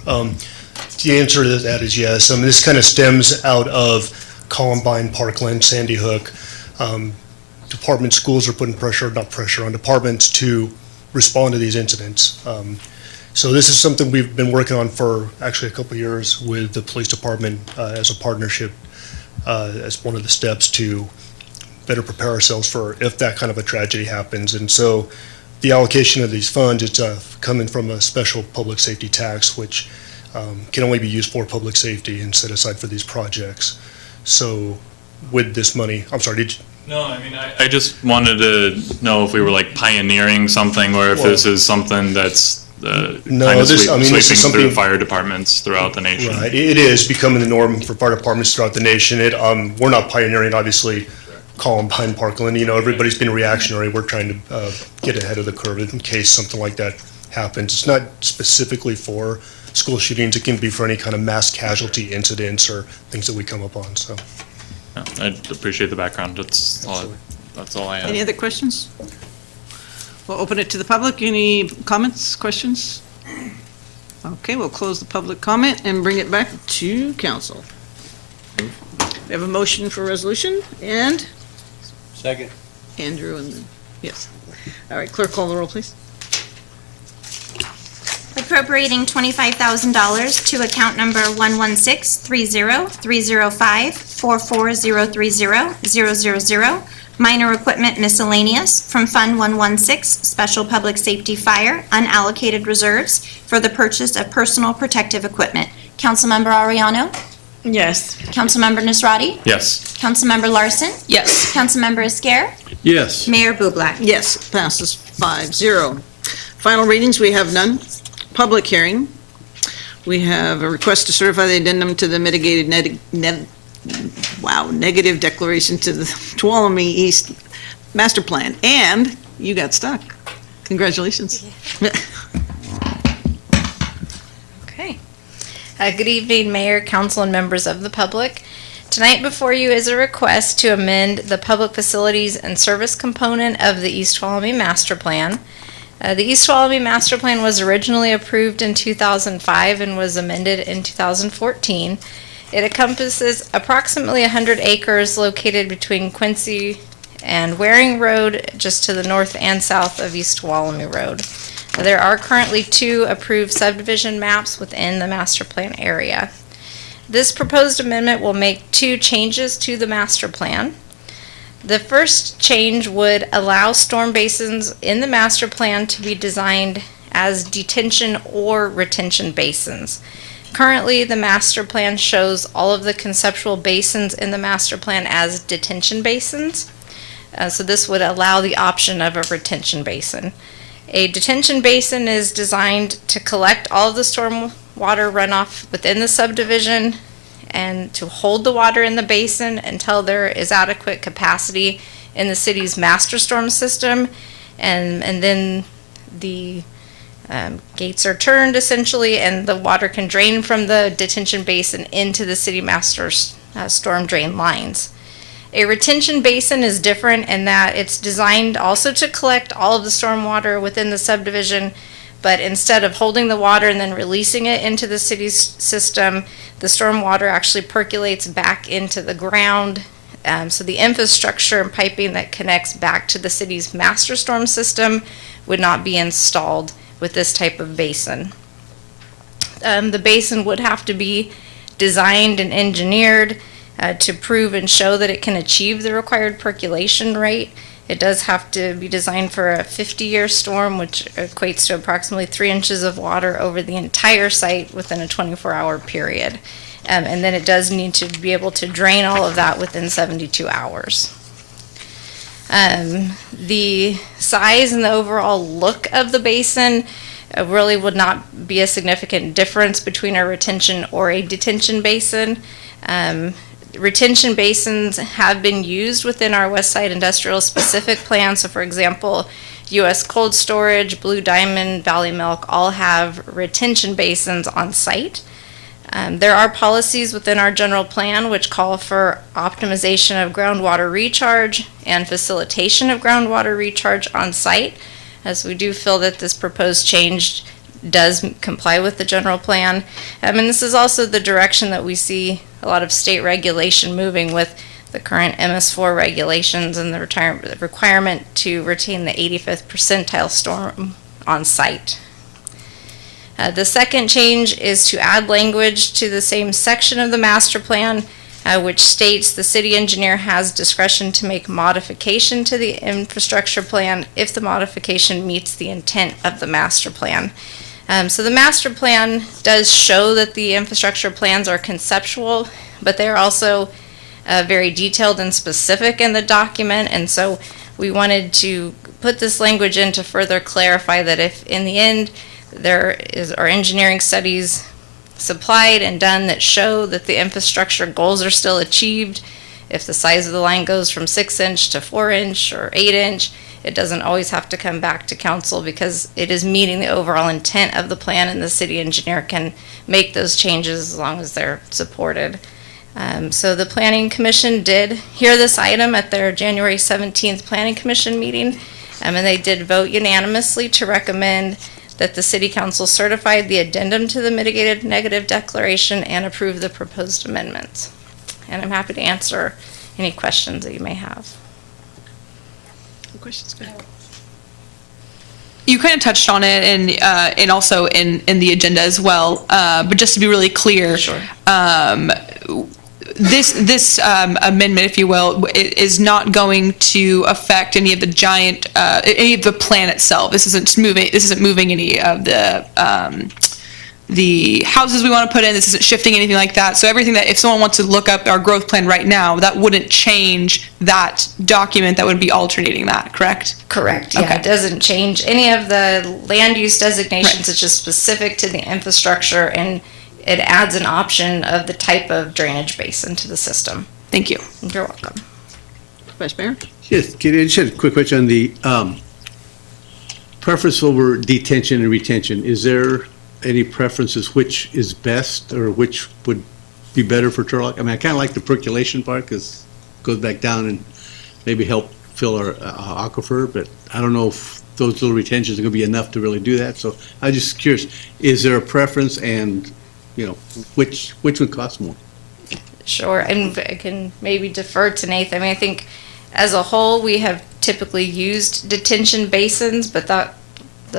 The answer to that is yes. This kind of stems out of Columbine, Parkland, Sandy Hook. Department schools are putting not pressure on departments to respond to these incidents. So this is something we've been working on for actually a couple of years with the police department as a partnership, as one of the steps to better prepare ourselves for if that kind of a tragedy happens. And so the allocation of these funds, it's coming from a special public safety tax, which can only be used for public safety and set aside for these projects. So with this money, I'm sorry, No, I mean, I just wanted to know if we were like pioneering something or if Well- this is something that's No, kind of this is sweeping something- through fire departments throughout the nation. Right, it is becoming the norm for fire departments throughout the nation. We're not pioneering, obviously, Columbine, Parkland, everybody's been reactionary. We're trying to get ahead of the curve in case something like that happens. It's not specifically for school shootings. It can be for any kind of mass casualty incidents or things that we come upon, so. Yeah, I appreciate the background. That's all I have. Any other questions? We'll open it to the public. Any comments, questions? Okay, we'll close the public comment and bring it back to council. We have a motion for resolution, and Second. Andrew and, yes. All right, clerk, call the roll, please. Appropriating $25,000 to account number 116-30-305-44030-000, minor equipment miscellaneous, from Fund 116, Special Public Safety Fire, unallocated reserves, for the purchase of personal protective equipment. Councilmember Ariano? Yes. Councilmember Nisrati? Yes. Councilmember Larson? Yes. Councilmember Iscar? Yes. Mayor Bublak? Yes, passes 5-0. Final readings, we have none. Public hearing, we have a request to certify the addendum to the mitigated negative declaration to the Tuolumne East Master Plan, and you got stuck. Congratulations. Okay. Good evening, Mayor, Council, and members of the public. Tonight before you is a request to amend the public facilities and service component of the East Tuolumne Master Plan. The East Tuolumne Master Plan was originally approved in 2005 and was amended in 2014. It encompasses approximately 100 acres located between Quincy and Waring Road, just to the north and south of East Tuolumne Road. There are currently 2 approved subdivision maps within the master plan area. This proposed amendment will make 2 changes to the master plan. The first change would allow storm basins in the master plan to be designed as detention or retention basins. Currently, the master plan shows all of the conceptual basins in the master plan as detention basins. So this would allow the option of a retention basin. A detention basin is designed to collect all of the storm water runoff within the subdivision and to hold the water in the basin until there is adequate capacity in the city's master storm system. And then the gates are turned essentially, and the water can drain from the detention basin into the city master storm drain lines. A retention basin is different in that it's designed also to collect all of the storm water within the subdivision, but instead of holding the water and then releasing it into the city's system, the storm water actually percolates back into the ground. So the infrastructure and piping that connects back to the city's master storm system would not be installed with this type of basin. The basin would have to be designed and engineered to prove and show that it can achieve the required percolation rate. It does have to be designed for a 50-year storm, which equates to approximately 3 inches of water over the entire site within a 24-hour period. And then it does need to be able to drain all of that within 72 hours. The size and the overall look of the basin really would not be a significant difference between a retention or a detention basin. Retention basins have been used within our West Side Industrial Specific Plan. So for example, U.S. Cold Storage, Blue Diamond, Valley Milk all have retention basins on site. There are policies within our general plan which call for optimization of groundwater recharge and facilitation of groundwater recharge on site, as we do feel that this proposed change does comply with the general plan. And this is also the direction that we see a lot of state regulation moving with the current MS4 regulations and the requirement to retain the 85th percentile storm on site. The second change is to add language to the same section of the master plan, which states the city engineer has discretion to make modification to the infrastructure plan if the modification meets the intent of the master plan. So the master plan does show that the infrastructure plans are conceptual, but they're also very detailed and specific in the document, and so we wanted to put this language in to further clarify that if in the end are engineering studies supplied and done that show that the infrastructure goals are still achieved, if the size of the line goes from 6-inch to 4-inch or 8-inch, it doesn't always have to come back to council because it is meeting the overall intent of the plan, and the city engineer can make those changes as long as they're supported. So the Planning Commission did hear this item at their January 17th Planning Commission meeting, and they did vote unanimously to recommend that the City Council certified the addendum to the mitigated negative declaration and approve the proposed amendments. And I'm happy to answer any questions that you may have. Questions? Go ahead. You kind of touched on it and also in the agenda as well, but just to be really clear, Sure. This amendment, if you will, is not going to affect any of the any of the plan itself. This isn't moving any of the houses we want to put in. This isn't shifting anything like that. So everything that, if someone wants to look up our growth plan right now, that wouldn't change that document. That would be alternating that, correct? Correct, yeah. Okay. It doesn't change any of the land use designations. It's just specific to the infrastructure, and it adds an option of the type of drainage basin to the system. Thank you. You're welcome. Vice Mayor? Yes, Katie, I just had a quick question on the preference over detention and retention. Is there any preferences which is best or which would be better for Turlock? I mean, I kind of like the percolation part because it goes back down and maybe help fill our aquifer, but I don't know if those little retentions are going to be enough to really do that. So I'm just curious, is there a preference, and which would cost more? Sure, and I can maybe defer to Nathan. I mean, I think as a whole, we have typically used detention basins, but the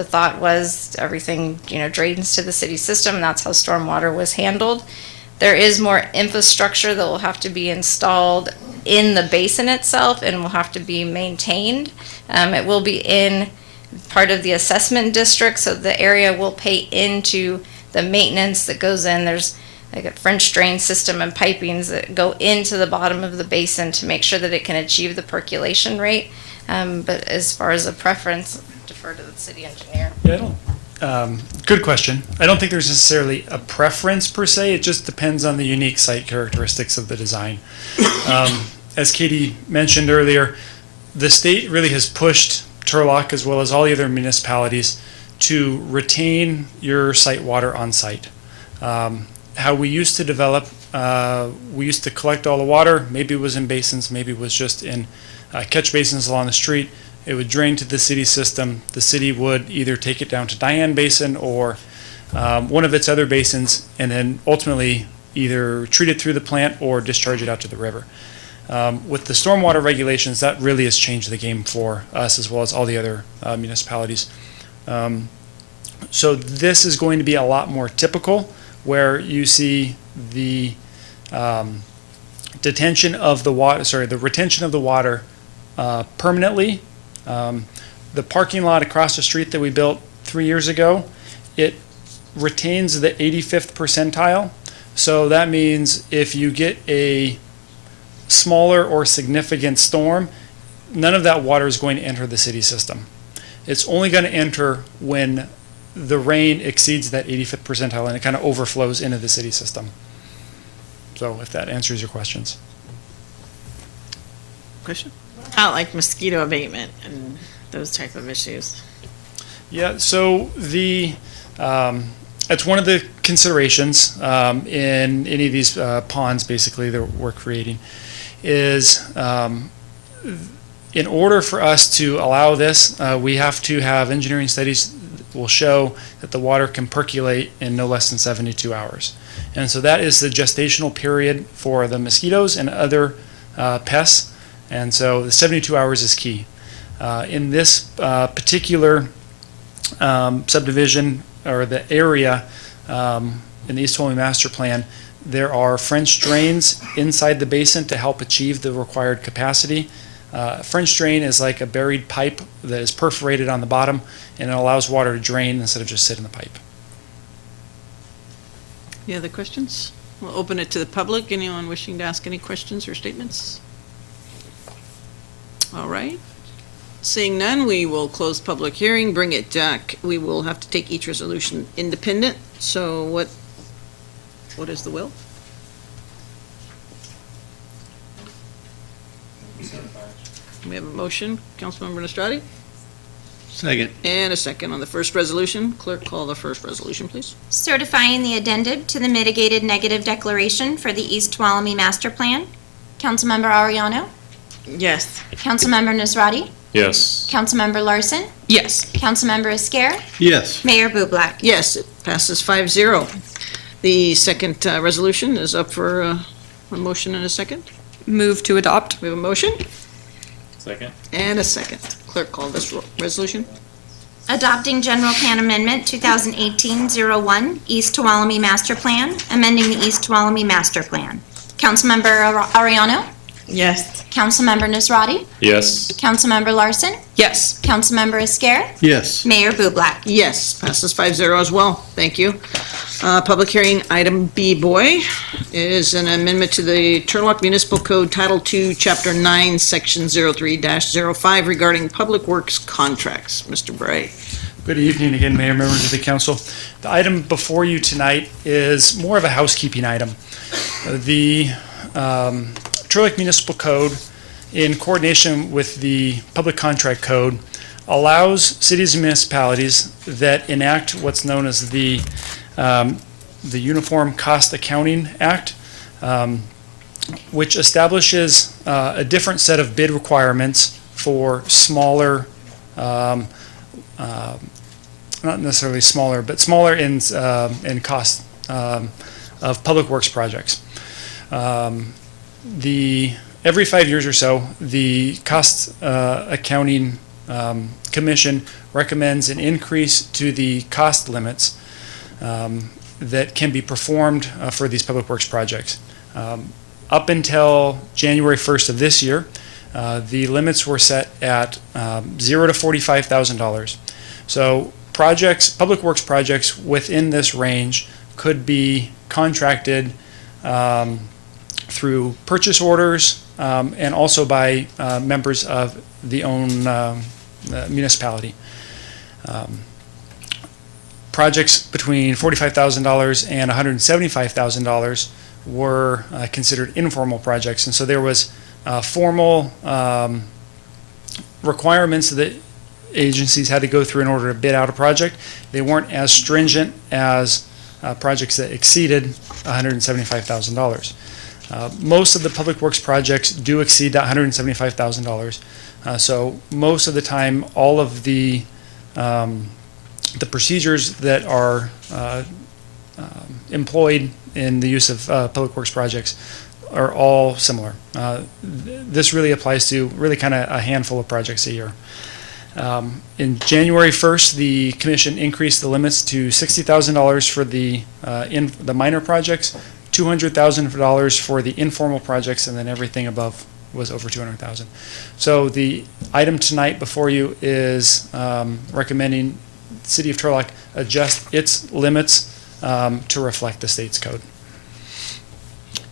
thought was everything, drains to the city system, and that's how stormwater was handled. There is more infrastructure that will have to be installed in the basin itself and will have to be maintained. It will be in part of the assessment district, so the area will pay into the maintenance that goes in. There's like a French drain system and pipings that go into the bottom of the basin to make sure that it can achieve the percolation rate. But as far as a preference, defer to the city engineer. Yeah, good question. I don't think there's necessarily a preference per se. It just depends on the unique site characteristics of the design. As Katie mentioned earlier, the state really has pushed Turlock, as well as all the other municipalities, to retain your site water on site. How we used to develop, we used to collect all the water. Maybe it was in basins, maybe it was just in catch basins along the street. It would drain to the city system. The city would either take it down to Diane Basin or one of its other basins, and then ultimately either treat it through the plant or discharge it out to the river. With the stormwater regulations, that really has changed the game for us as well as all the other municipalities. So this is going to be a lot more typical, where you see the retention of the water permanently. The parking lot across the street that we built 3 years ago, it retains the 85th percentile. So that means if you get a smaller or significant storm, none of that water is going to enter the city system. It's only going to enter when the rain exceeds that 85th percentile and it kind of overflows into the city system. So if that answers your questions. Question? Out like mosquito abatement and those type of issues. Yeah, so it's one of the considerations in any of these ponds, basically, that we're creating, is in order for us to allow this, we have to have engineering studies that will show that the water can percolate in no less than 72 hours. And so that is the gestational period for the mosquitoes and other pests. And so the 72 hours is key. In this particular subdivision, or the area in the East Holy Master Plan, there are French drains inside the basin to help achieve the required capacity. French drain is like a buried pipe that is perforated on the bottom, and it allows water to drain instead of just sit in the pipe. Any other questions? We'll open it to the public. Anyone wishing to ask any questions or statements? All right. Seeing none, we will close public hearing, bring it back. We will have to take each resolution independent. So what is the will? We have a motion, Councilmember Nostrati, Second. and a second on the first resolution. Clerk, call the first resolution, please. Certifying the addendum to the mitigated negative declaration for the East Tuolumne Master Plan. Councilmember Ariano? Yes. Councilmember Nazrati? Yes. Councilmember Larson? Yes. Councilmember Esquer? Yes. Mayor Bublak? Yes, it passes 5-0. The second resolution is up for a motion and a second. Move to adopt. We have a motion Second. and a second. Clerk, call this resolution. Adopting General Plan Amendment 2018-01, East Tuolumne Master Plan, amending the East Tuolumne Master Plan. Councilmember Ariano? Yes. Councilmember Nazrati? Yes. Councilmember Larson? Yes. Councilmember Esquer? Yes. Mayor Bublak? Yes, passes 5-0 as well. Thank you. Public hearing, item B, boy, is an amendment to the Turlock Municipal Code Title II, Chapter 9, Section 03-05 regarding public works contracts. Mr. Bray. Good evening again, Mayor, members of the council. The item before you tonight is more of a housekeeping item. The Turlock Municipal Code, in coordination with the Public Contract Code, allows cities and municipalities that enact what's known as the Uniform Cost Accounting Act, which establishes a different set of bid requirements for smaller, not necessarily smaller, but smaller in cost of public works projects. Every 5 years or so, the Cost Accounting Commission recommends an increase to the cost limits that can be performed for these public works projects. Up until January 1st of this year, the limits were set at $0 to $45,000. So public works projects within this range could be contracted through purchase orders and also by members of the own municipality. Projects between $45,000 and $175,000 were considered informal projects, and so there was formal requirements that agencies had to go through in order to bid out a project. They weren't as stringent as projects that exceeded $175,000. Most of the public works projects do exceed that $175,000. So most of the time, all of the procedures that are employed in the use of public works projects are all similar. This really applies to really kind of a handful of projects a year. In January 1st, the commission increased the limits to $60,000 for the minor projects, $200,000 for the informal projects, and then everything above was over $200,000. So the item tonight before you is recommending the City of Turlock adjust its limits to reflect the state's code.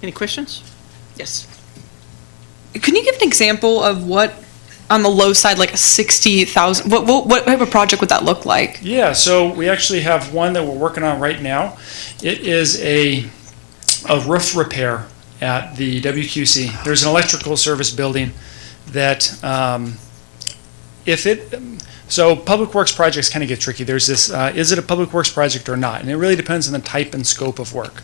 Any questions? Yes. Can you give an example of what, on the low side, like a 60,000, what type of project would that look like? Yeah, so we actually have one that we're working on right now. It is a roof repair at the WQC. There's an electrical service building that so public works projects kind of get tricky. There's this, is it a public works project or not? And it really depends on the type and scope of work.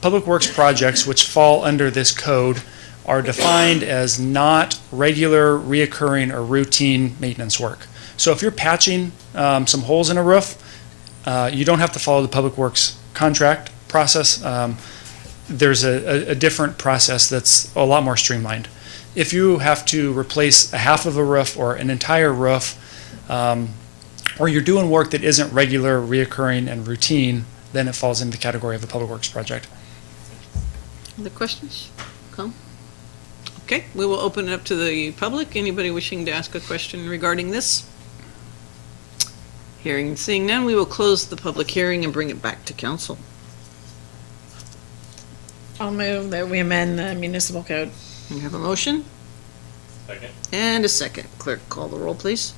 Public works projects, which fall under this code, are defined as not regular, reoccurring, or routine maintenance work. So if you're patching some holes in a roof, you don't have to follow the public works contract process. There's a different process that's a lot more streamlined. If you have to replace a half of a roof or an entire roof, or you're doing work that isn't regular, reoccurring, and routine, then it falls into the category of a public works project. Other questions? Come. Okay, we will open it up to the public. Anybody wishing to ask a question regarding this? Hearing and seeing none, we will close the public hearing and bring it back to council. I'll move that we amend the municipal code. We have a motion Second. and a second. Clerk, call the roll, please.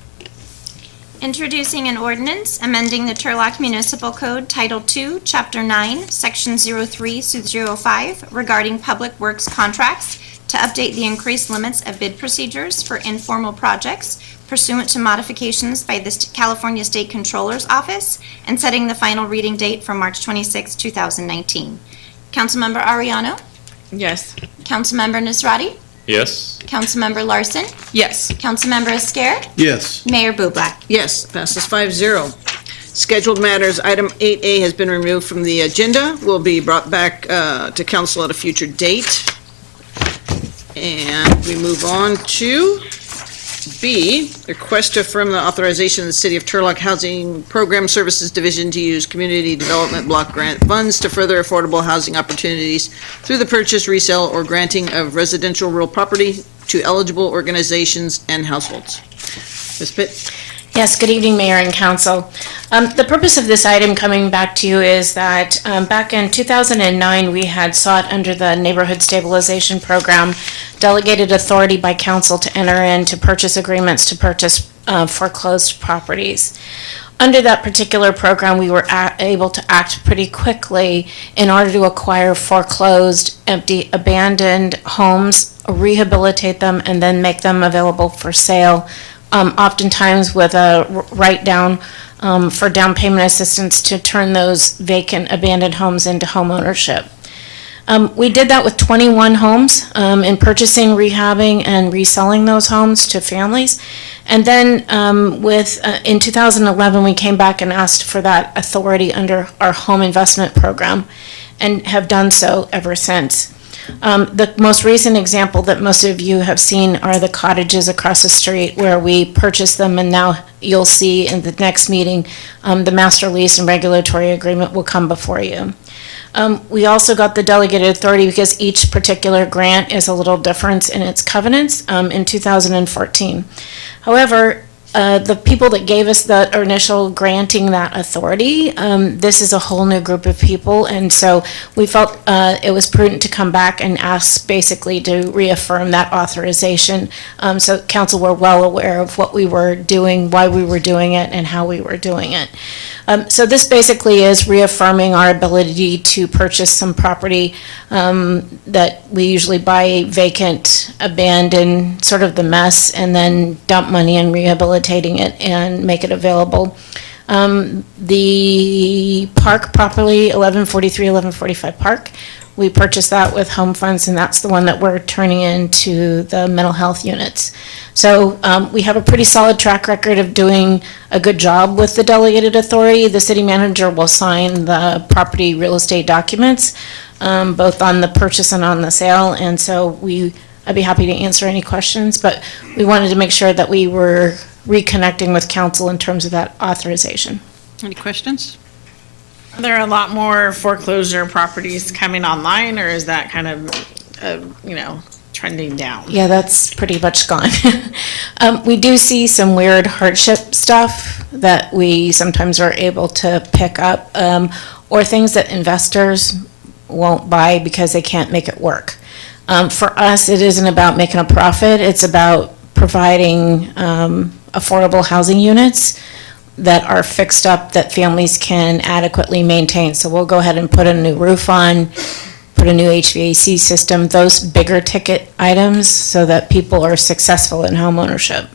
Introducing an ordinance amending the Turlock Municipal Code Title II, Chapter 9, Section 03 through 05 regarding public works contracts to update the increased limits of bid procedures for informal projects pursuant to modifications by the California State Controller's Office and setting the final reading date for March 26, 2019. Councilmember Ariano? Yes. Councilmember Nisrati? Yes. Councilmember Larson? Yes. Councilmember Esquer? Yes. Mayor Bublak? Yes, passes 5-0. Scheduled matters, item 8A has been removed from the agenda, will be brought back to council at a future date. And we move on to B, request to affirm the authorization of the City of Turlock Housing Program Services Division to use Community Development Block Grant funds to further affordable housing opportunities through the purchase, resale, or granting of residential real property to eligible organizations and households. Ms. Pitt? Yes, good evening, Mayor and Council. The purpose of this item coming back to you is that back in 2009, we had sought under the Neighborhood Stabilization Program delegated authority by council to enter into purchase agreements to purchase foreclosed properties. Under that particular program, we were able to act pretty quickly in order to acquire foreclosed, empty, abandoned homes, rehabilitate them, and then make them available for sale, oftentimes with a write-down for down payment assistance to turn those vacant, abandoned homes into home ownership. We did that with 21 homes in purchasing, rehabbing, and reselling those homes to families. And then in 2011, we came back and asked for that authority under our home investment program and have done so ever since. The most recent example that most of you have seen are the cottages across the street where we purchased them, and now you'll see in the next meeting, the master lease and regulatory agreement will come before you. We also got the delegated authority because each particular grant is a little different in its covenants in 2014. However, the people that gave us the initial granting that authority, this is a whole new group of people, and so we felt it was prudent to come back and ask basically to reaffirm that authorization. So council were well aware of what we were doing, why we were doing it, and how we were doing it. So this basically is reaffirming our ability to purchase some property that we usually buy vacant, abandoned, sort of the mess, and then dump money in rehabilitating it and make it available. The park property, 1143, 1145 Park, we purchased that with home funds, and that's the one that we're turning into the mental health units. So we have a pretty solid track record of doing a good job with the delegated authority. The city manager will sign the property real estate documents, both on the purchase and on the sale. And so I'd be happy to answer any questions, but we wanted to make sure that we were reconnecting with council in terms of that authorization. Any questions? Are there a lot more foreclosure properties coming online, or is that kind of, trending down? Yeah, that's pretty much gone. We do see some weird hardship stuff that we sometimes are able to pick up, or things that investors won't buy because they can't make it work. For us, it isn't about making a profit. It's about providing affordable housing units that are fixed up that families can adequately maintain. So we'll go ahead and put a new roof on, put a new HVAC system, those bigger ticket items, so that people are successful in home ownership.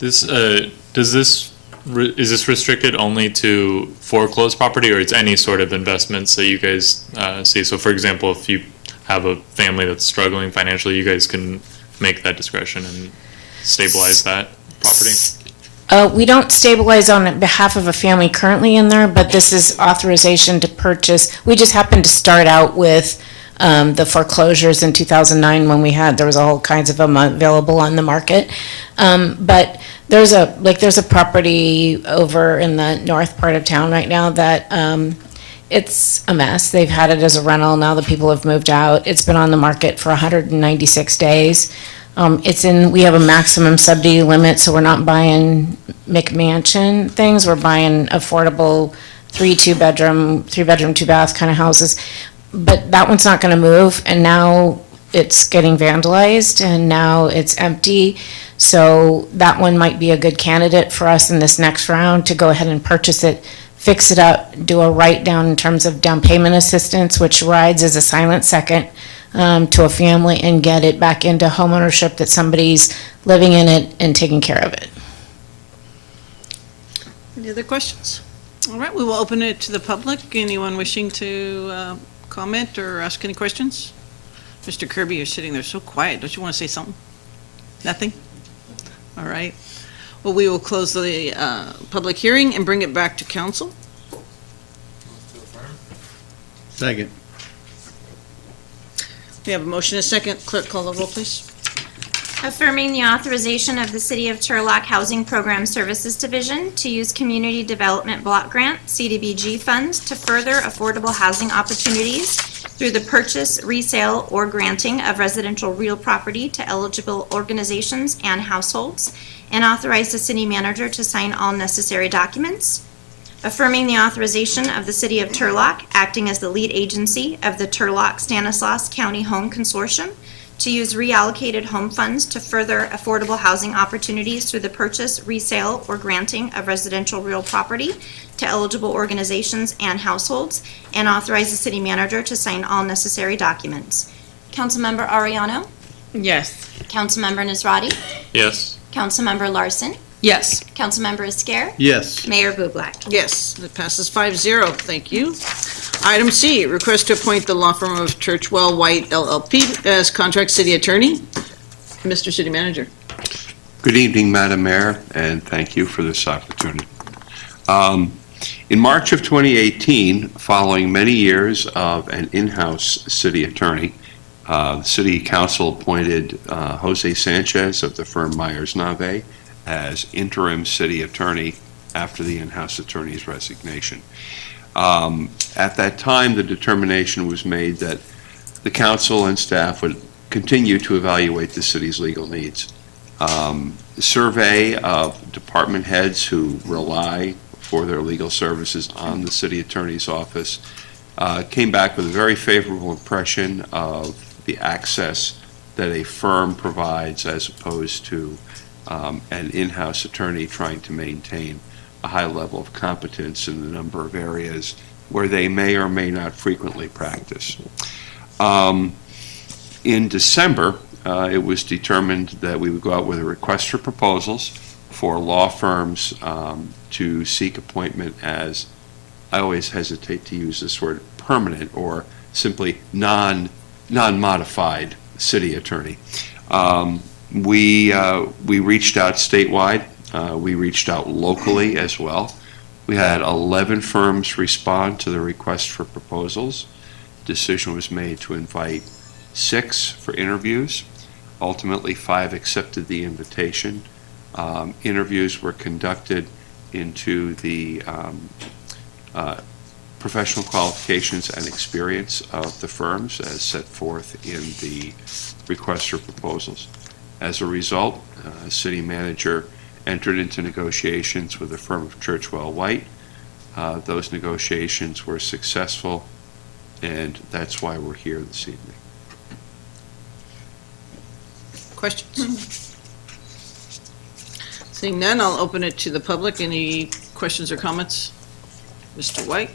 Is this restricted only to foreclosed property, or it's any sort of investments that you guys see? So for example, if you have a family that's struggling financially, you guys can make that discretion and stabilize that property? We don't stabilize on behalf of a family currently in there, but this is authorization to purchase. We just happened to start out with the foreclosures in 2009 when there was all kinds of them available on the market. But there's a property over in the north part of town right now that it's a mess. They've had it as a rental. Now the people have moved out. It's been on the market for 196 days. We have a maximum subsidy limit, so we're not buying McMansion things. We're buying affordable three two-bedroom, 2-bath kind of houses. But that one's not going to move, and now it's getting vandalized, and now it's empty. So that one might be a good candidate for us in this next round to go ahead and purchase it, fix it up, do a write-down in terms of down payment assistance, which rides as a silent second to a family, and get it back into homeownership that somebody's living in it and taking care of it. Any other questions? All right, we will open it to the public. Anyone wishing to comment or ask any questions? Mr. Kirby, you're sitting there so quiet. Don't you want to say something? Nothing? All right. Well, we will close the public hearing and bring it back to council. Second. We have a motion and a second. Clerk, call the roll, please. Affirming the authorization of the City of Turlock Housing Program Services Division to use Community Development Block Grant, CDBG funds to further affordable housing opportunities through the purchase, resale, or granting of residential real property to eligible organizations and households, and authorize the city manager to sign all necessary documents. Affirming the authorization of the City of Turlock, acting as the lead agency of the Turlock-Stanislaus County Home Consortium, to use reallocated home funds to further affordable housing opportunities through the purchase, resale, or granting of residential real property to eligible organizations and households, and authorize the city manager to sign all necessary documents. Councilmember Ariano? Yes. Councilmember Nazrati? Yes. Councilmember Larson? Yes. Councilmember Esquer? Yes. Mayor Bublak? Yes, it passes 5-0. Thank you. Item C, request to appoint the law firm of Churchwell White LLP as contract city attorney. Mr. City Manager. Good evening, Madam Mayor, and thank you for this opportunity. In March of 2018, following many years of an in-house city attorney, the City Council appointed Jose Sanchez of the firm Myers-Nave as interim city attorney after the in-house attorney's resignation. At that time, the determination was made that the council and staff would continue to evaluate the city's legal needs. The survey of department heads who rely for their legal services on the city attorney's office came back with a very favorable impression of the access that a firm provides as opposed to an in-house attorney trying to maintain a high level of competence in the number of areas where they may or may not frequently practice. In December, it was determined that we would go out with a request for proposals for law firms to seek appointment as, I always hesitate to use this word, permanent or simply non-modified city attorney. We reached out statewide. We reached out locally as well. We had 11 firms respond to the request for proposals. Decision was made to invite 6 for interviews. Ultimately, 5 accepted the invitation. Interviews were conducted into the professional qualifications and experience of the firms as set forth in the request for proposals. As a result, city manager entered into negotiations with the firm of Churchwell White. Those negotiations were successful, and that's why we're here this evening. Questions? Seeing none, I'll open it to the public. Any questions or comments? Mr. White?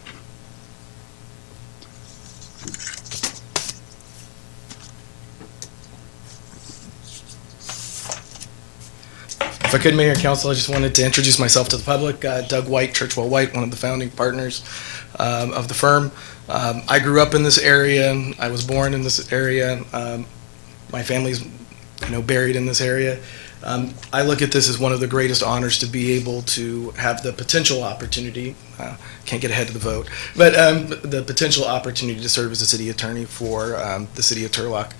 If I could, Mayor and Council, I just wanted to introduce myself to the public. Doug White, Churchwell White, one of the founding partners of the firm. I grew up in this area. I was born in this area. My family's, buried in this area. I look at this as one of the greatest honors to be able to have the potential opportunity, can't get ahead of the vote, but the potential opportunity to serve as a city attorney for the city of Turlock.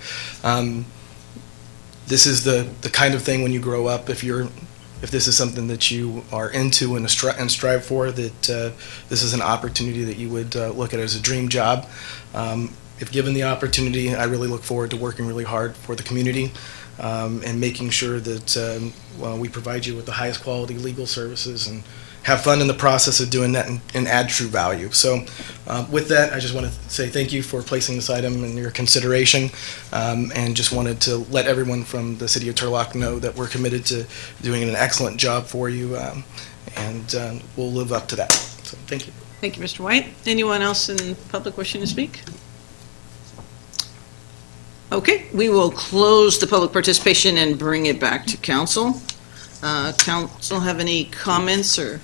This is the kind of thing when you grow up, if this is something that you are into and strive for, that this is an opportunity that you would look at as a dream job. If given the opportunity, I really look forward to working really hard for the community and making sure that we provide you with the highest quality legal services and have fun in the process of doing that and add true value. So with that, I just want to say thank you for placing this item in your consideration, and just wanted to let everyone from the city of Turlock know that we're committed to doing an excellent job for you, and we'll live up to that. So thank you. Thank you, Mr. White. Anyone else in public wishing to speak? Okay, we will close the public participation and bring it back to council. Council have any comments or?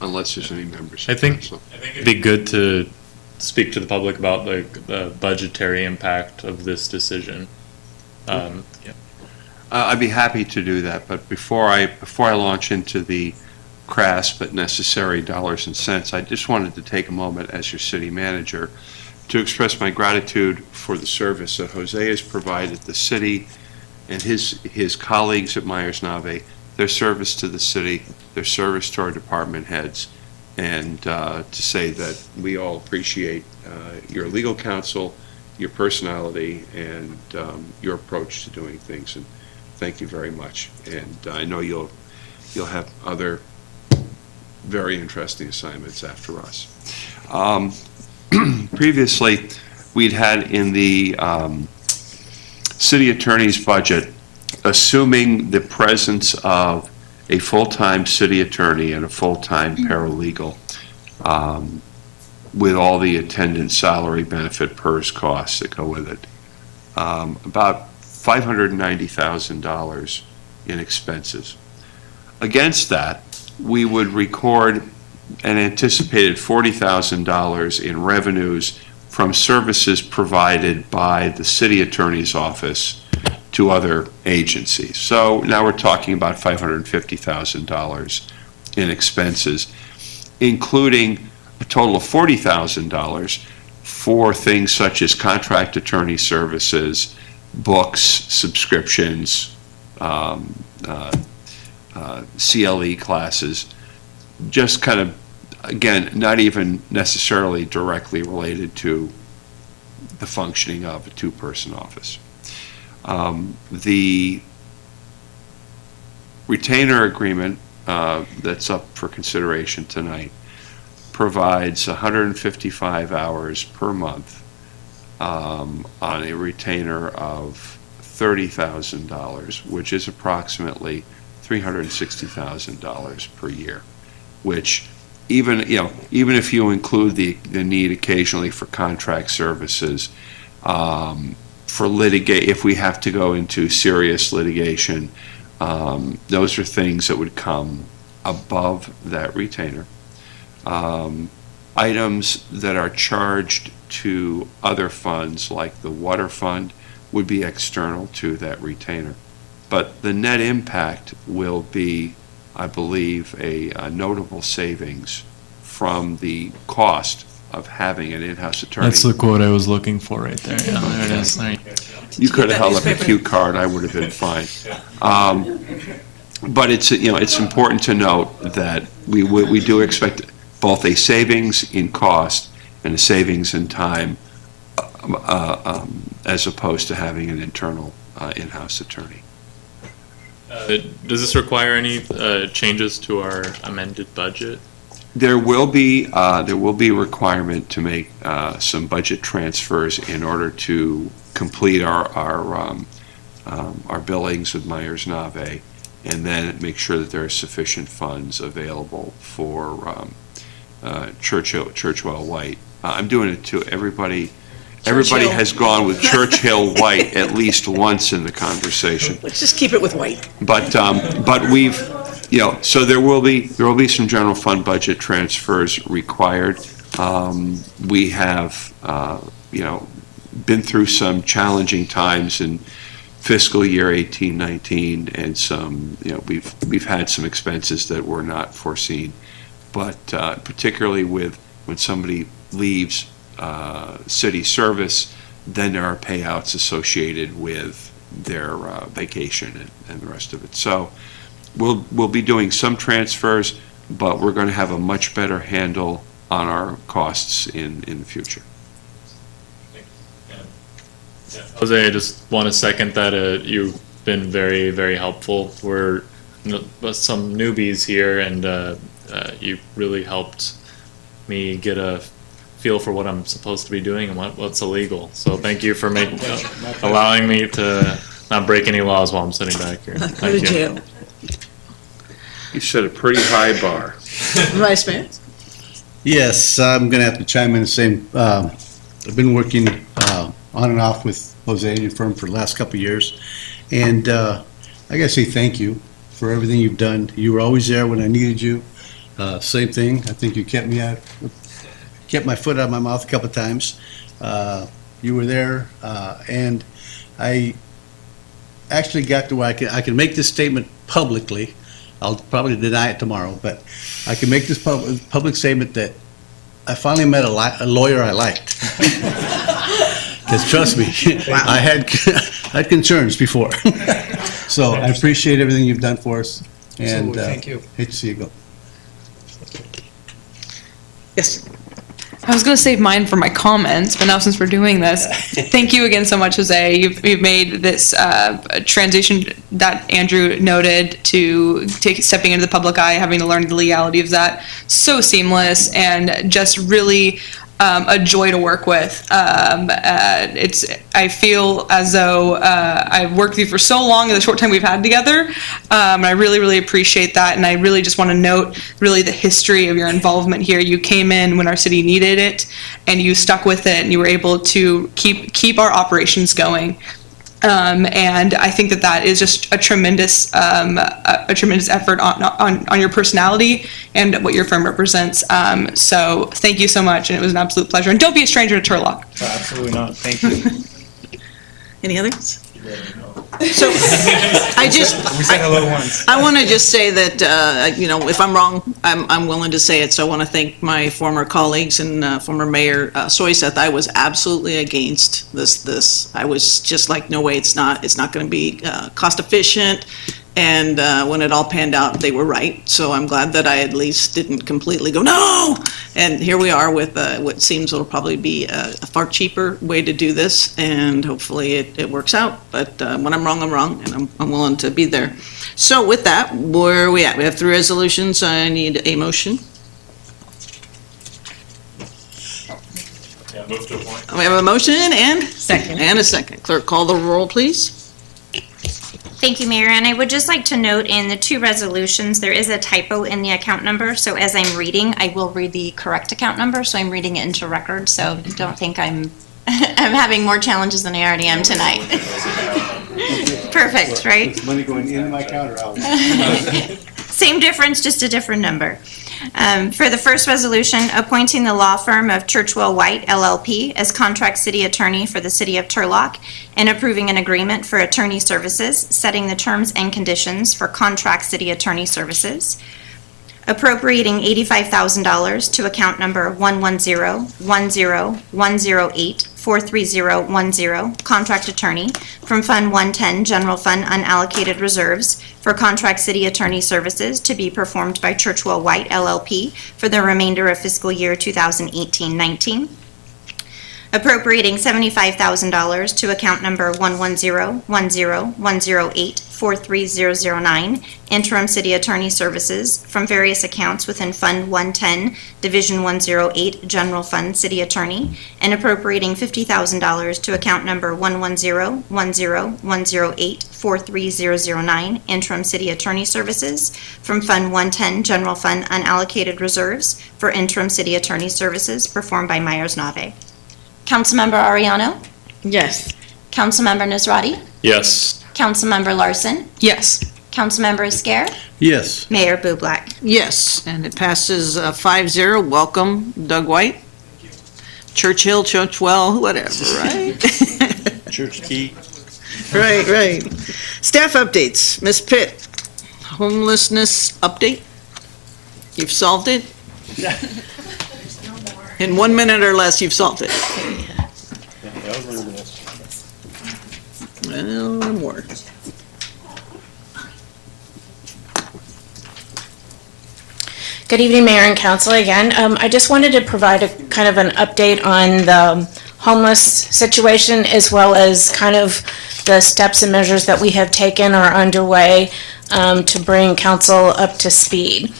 Unless there's any members. I think it'd be good to speak to the public about the budgetary impact of this decision. Yeah. I'd be happy to do that, but before I launch into the crass but necessary dollars and cents, I just wanted to take a moment as your city manager to express my gratitude for the service that Jose has provided the city and his colleagues at Myers-Nave, their service to the city, their service to our department heads, and to say that we all appreciate your legal counsel, your personality, and your approach to doing things. And thank you very much. And I know you'll have other very interesting assignments after us. Previously, we'd had in the city attorney's budget, assuming the presence of a full-time city attorney and a full-time paralegal, with all the attendant salary, benefit, PERS costs that go with it, about $590,000 in expenses. Against that, we would record an anticipated $40,000 in revenues from services provided by the city attorney's office to other agencies. So now we're talking about $550,000 in expenses, including a total of $40,000 for things such as contract attorney services, books, subscriptions, CLE classes, just kind of, again, not even necessarily directly related to the functioning of a two-person office. The retainer agreement that's up for consideration tonight provides 155 hours per month on a retainer of $30,000, which is approximately $360,000 per year, which even if you include the need occasionally for contract services, for if we have to go into serious litigation, those are things that would come above that retainer. Items that are charged to other funds, like the water fund, would be external to that retainer. But the net impact will be, I believe, a notable savings from the cost of having an in-house attorney. That's the quote I was looking for right there. Yeah, there it is. There you could have held up a cue card, I would have been fine. But it's important to note that we do expect both a savings in cost and a savings in time, as opposed to having an internal in-house attorney. Does this require any changes to our amended budget? There will be a requirement to make some budget transfers in order to complete our billings with Myers-Nave, and then make sure that there are sufficient funds available for Churchill White. I'm doing it too. Everybody has gone with Churchill White at least once in the conversation. Let's just keep it with White. But we've, so there will be some general fund budget transfers required. We have, been through some challenging times in fiscal year 18-19, and some, we've had some expenses that were not foreseen. But particularly when somebody leaves city service, then there are payouts associated with their vacation and the rest of it. So we'll be doing some transfers, but we're going to have a much better handle on our costs in the future. Jose, I just want to second that. You've been very, very helpful. We're some newbies here, and you really helped me get a feel for what I'm supposed to be doing and what's illegal. So thank you for allowing me to not break any laws while I'm sitting back here. Thank you. You set a pretty high bar. Vice Mayor? Yes, I'm going to have to chime in and say, I've been working on and off with Jose and your firm for the last couple of years. And I got to say thank you for everything you've done. You were always there when I needed you. Same thing. I think you kept my foot out of my mouth a couple of times. You were there, and I actually got to where I can make this statement publicly. I'll probably deny it tomorrow, but I can make this public statement that I finally met a lawyer I liked. Because trust me, I had concerns before. So I appreciate everything you've done for us, and Thank you. hate to see you go. Yes. I was going to save mine for my comments, but now since we're doing this, thank you again so much, Jose. You've made this transition that Andrew noted to stepping into the public eye, having to learn the legality of that, so seamless and just really a joy to work with. I feel as though I've worked with you for so long in the short time we've had together. And I really, really appreciate that. And I really just want to note really the history of your involvement here. You came in when our city needed it and you stuck with it and you were able to keep our operations going. And I think that is just a tremendous effort on your personality and what your firm represents. So thank you so much, and it was an absolute pleasure. And don't be a stranger to Turlock. Absolutely not. Thank you. Any others? So I said hello once. I want to just say that, if I'm wrong, I'm willing to say it. So I want to thank my former colleagues and former Mayor Soyseth. I was absolutely against this. I was just like, no way, it's not going to be cost efficient. And when it all panned out, they were right. So I'm glad that I at least didn't completely go, no! And here we are with what seems will probably be a far cheaper way to do this. And hopefully it works out. But when I'm wrong, I'm wrong. And I'm willing to be there. So with that, where are we at? We have 3 resolutions. I need a motion. Yeah, move to appoint. We have a motion and? Second. And a second. Clerk, call the roll, please. Thank you, Mayor. And I would just like to note in the 2 resolutions, there is a typo in the account number. So as I'm reading, I will read the correct account number. So I'm reading it into record. So don't think I'm having more challenges than I already am tonight. Perfect, right? Is money going into my account or out? Same difference, just a different number. For the first resolution, appointing the law firm of Churchwell White LLP as contract city attorney for the city of Turlock and approving an agreement for attorney services, setting the terms and conditions for contract city attorney services. Appropriating $85,000 to account number 110-10108-43010, contract attorney, from Fund 110, General Fund Unallocated Reserves, for contract city attorney services to be performed by Churchwell White LLP for the remainder of fiscal year 2018-19. Appropriating $75,000 to account number 110-10108-43009, interim city attorney services, from various accounts within Fund 110, Division 108, General Fund City Attorney, and appropriating $50,000 to account number 110-10108-43009, interim city attorney services, from Fund 110, General Fund Unallocated Reserves, for interim city attorney services performed by Myers-Nave. Councilmember Ariano? Yes. Councilmember Nazrati? Yes. Councilmember Larson? Yes. Councilmember Esquer? Yes. Mayor Bublak? Yes, and it passes 5-0. Welcome, Doug White. Churchill, Churchwell, whatever, right? Church Key. Right. Staff updates. Ms. Pitt, homelessness update? You've solved it? In 1 minute or less, you've solved it. Well, more. Good evening, Mayor and Council again. I just wanted to provide a kind of an update on the homeless situation as well as kind of the steps and measures that we have taken or underway to bring council up to speed.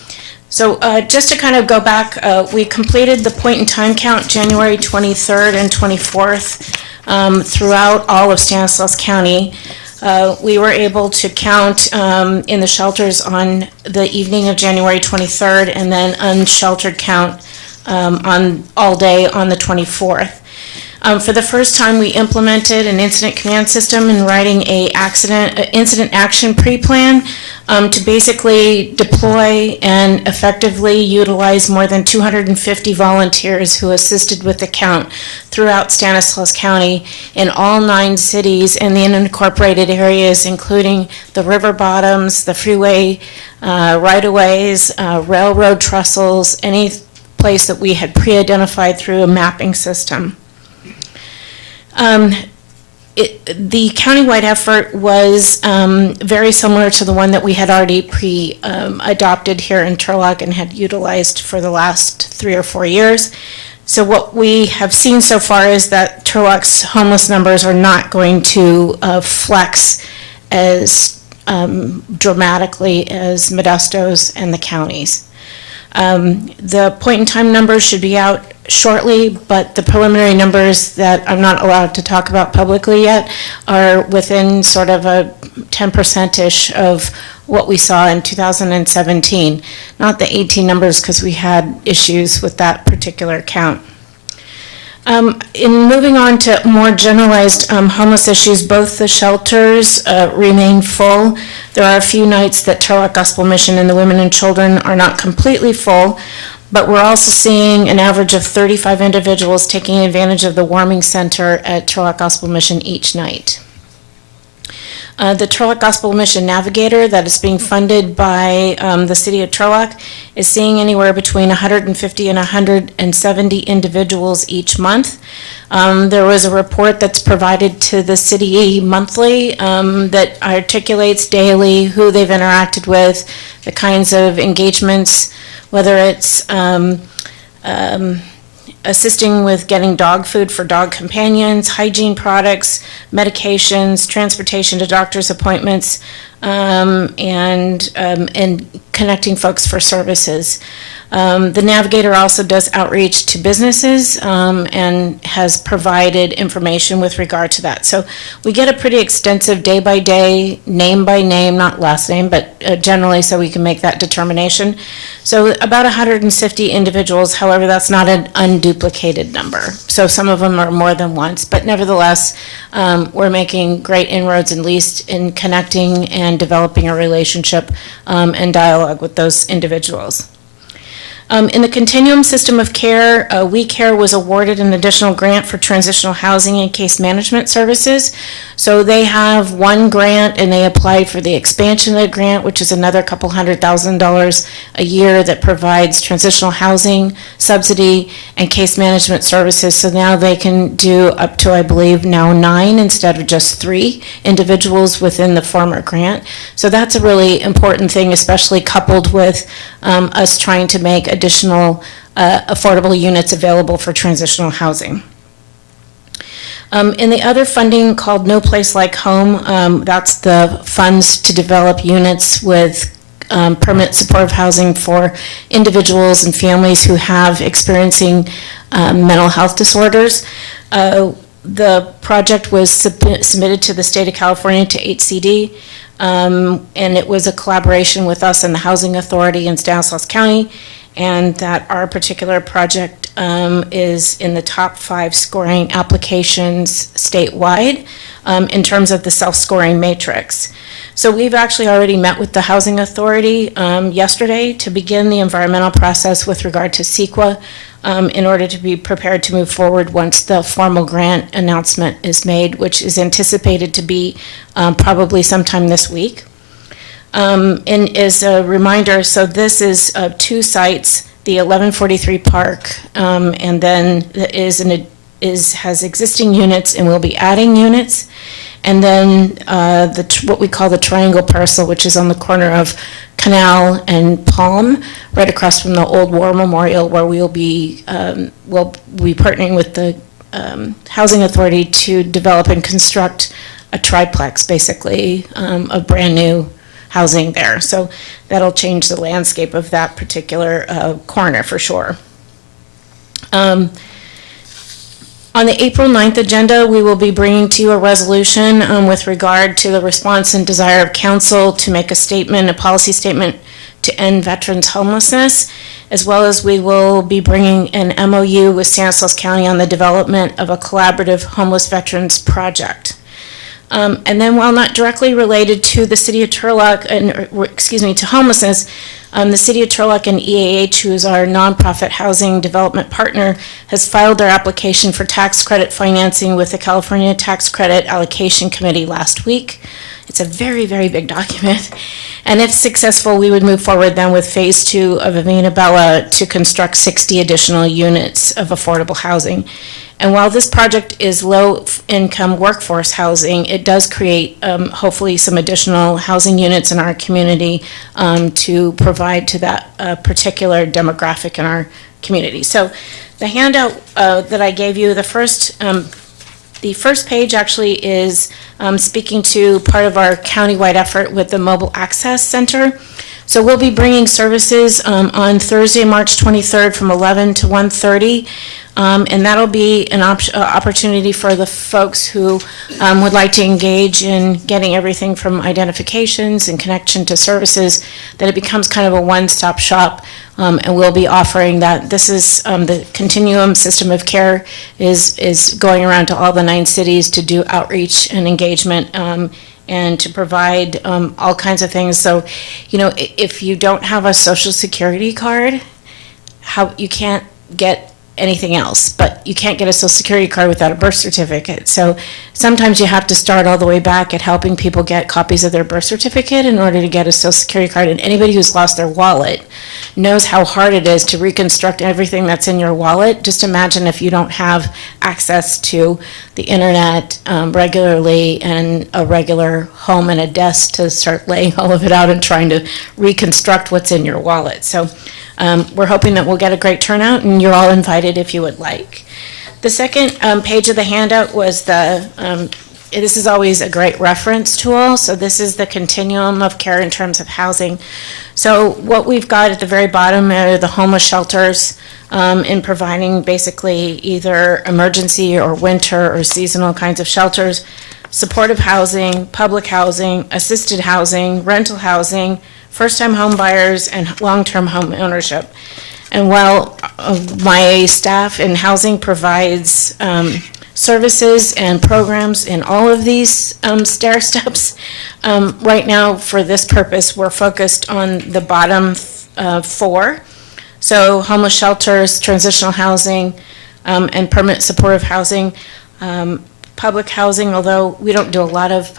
So just to kind of go back, we completed the point in time count January 23rd and 24th throughout all of Stanislaus County. We were able to count in the shelters on the evening of January 23rd and then unsheltered count on all day on the 24th. For the first time, we implemented an incident command system in writing a incident action pre-plan to basically deploy and effectively utilize more than 250 volunteers who assisted with the count throughout Stanislaus County in all 9 cities and the unincorporated areas, including the river bottoms, the freeway right-of-ways, railroad trestles, any place that we had pre-identified through a mapping system. The countywide effort was very similar to the one that we had already adopted here in Turlock and had utilized for the last 3 or 4 years. So what we have seen so far is that Turlock's homeless numbers are not going to flex as dramatically as Modesto's and the counties. The point-in-time numbers should be out shortly, but the preliminary numbers that I'm not allowed to talk about publicly yet are within sort of a 10%-ish of what we saw in 2017. Not the 18 numbers, because we had issues with that particular count. In moving on to more generalized homeless issues, both the shelters remain full. There are a few nights that Turlock Gospel Mission and the Women and Children are not completely full, but we're also seeing an average of 35 individuals taking advantage of the warming center at Turlock Gospel Mission each night. The Turlock Gospel Mission Navigator that is being funded by the city of Turlock is seeing anywhere between 150 and 170 individuals each month. There was a report that's provided to the city monthly that articulates daily who they've interacted with, the kinds of engagements, whether it's assisting with getting dog food for dog companions, hygiene products, medications, transportation to doctor's appointments, and connecting folks for services. The Navigator also does outreach to businesses and has provided information with regard to that. So we get a pretty extensive day-by-day, name-by-name, not last name, but generally so we can make that determination. So about 150 individuals, however, that's not an unduplicated number. So some of them are more than once, but nevertheless, we're making great inroads, at least in connecting and developing a relationship and dialogue with those individuals. In the continuum system of care, We Care was awarded an additional grant for transitional housing and case management services. So they have one grant and they applied for the expansion of the grant, which is another couple $100,000 a year that provides transitional housing, subsidy, and case management services. So now they can do up to, I believe, now 9 instead of just 3 individuals within the former grant. So that's a really important thing, especially coupled with us trying to make additional affordable units available for transitional housing. In the other funding called No Place Like Home, that's the funds to develop units with permanent supportive housing for individuals and families who have experiencing mental health disorders. The project was submitted to the state of California to HCD, and it was a collaboration with us and the Housing Authority in Stanislaus County, and that our particular project is in the top 5 scoring applications statewide in terms of the self-scoring matrix. So we've actually already met with the Housing Authority yesterday to begin the environmental process with regard to CEQA in order to be prepared to move forward once the formal grant announcement is made, which is anticipated to be probably sometime this week. And as a reminder, so this is 2 sites, the 1143 Park, and then has existing units and will be adding units. And then what we call the triangle parcel, which is on the corner of Canal and Palm, right across from the old war memorial, where we'll be partnering with the Housing Authority to develop and construct a triplex, basically, of brand new housing there. So that'll change the landscape of that particular corner for sure. On the April 9th agenda, we will be bringing to you a resolution with regard to the response and desire of council to make a statement, a policy statement to end veterans homelessness, as well as we will be bringing an MOU with Stanislaus County on the development of a collaborative homeless veterans project. And then while not directly related to the city of Turlock, to homelessness, the City of Turlock and EAH, who is our nonprofit housing development partner, has filed their application for tax credit financing with the California Tax Credit Allocation Committee last week. It's a very, very big document. And if successful, we would move forward then with phase 2 of Avena Bella to construct 60 additional units of affordable housing. And while this project is low-income workforce housing, it does create hopefully some additional housing units in our community to provide to that particular demographic in our community. So the handout that I gave you, the first page actually is speaking to part of our countywide effort with the Mobile Access Center. So we'll be bringing services on Thursday, March 23rd from 11 to 1:30. And that'll be an opportunity for the folks who would like to engage in getting everything from identifications and connection to services, that it becomes kind of a one-stop shop. And we'll be offering that. This is the continuum system of care is going around to all the 9 cities to do outreach and engagement and to provide all kinds of things. So, if you don't have a Social Security card, you can't get anything else, but you can't get a Social Security card without a birth certificate. So sometimes you have to start all the way back at helping people get copies of their birth certificate in order to get a Social Security card. And anybody who's lost their wallet knows how hard it is to reconstruct everything that's in your wallet. Just imagine if you don't have access to the internet regularly and a regular home and a desk to start laying all of it out and trying to reconstruct what's in your wallet. So we're hoping that we'll get a great turnout, and you're all invited if you would like. The second page of the handout was this is always a great reference tool. So this is the continuum of care in terms of housing. So what we've got at the very bottom are the homeless shelters in providing basically either emergency or winter or seasonal kinds of shelters, supportive housing, public housing, assisted housing, rental housing, first-time home buyers, and long-term home ownership. And while my staff in housing provides services and programs in all of these stair steps, right now for this purpose, we're focused on the bottom 4. So homeless shelters, transitional housing, and permanent supportive housing. Public housing, although we don't do a lot of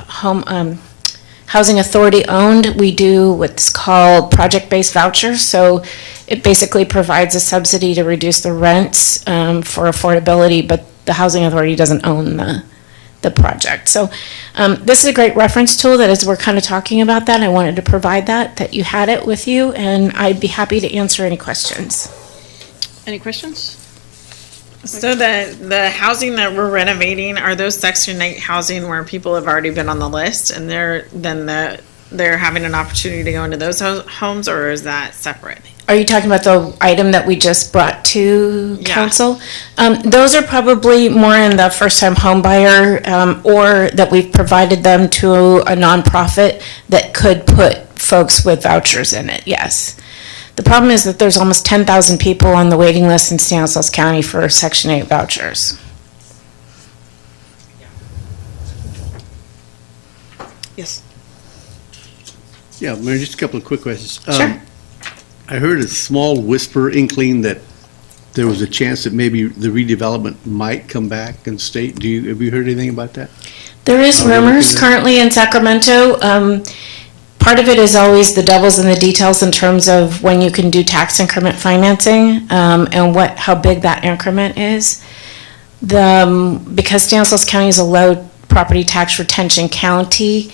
housing authority owned, we do what's called project-based vouchers. So it basically provides a subsidy to reduce the rents for affordability, but the housing authority doesn't own the project. So this is a great reference tool that as we're kind of talking about that, I wanted to provide that you had it with you, and I'd be happy to answer any questions. Any questions? So the housing that we're renovating, are those Section 8 housing where people have already been on the list and they're having an opportunity to go into those homes, or is that separate? Are you talking about the item that we just brought to council? Those are probably more in the first-time home buyer, or that we've provided them to a nonprofit that could put folks with vouchers in it, yes. The problem is that there's almost 10,000 people on the waiting list in Stanislaus County for Section 8 vouchers. Yes. Yeah, Mayor, just a couple of quick questions. Sure. I heard a small whisper inkling that there was a chance that maybe the redevelopment might come back and state. Have you heard anything about that? There is rumors currently in Sacramento. Part of it is always the devil's in the details in terms of when you can do tax increment financing and how big that increment is. Because Stanislaus County is a low property tax retention county,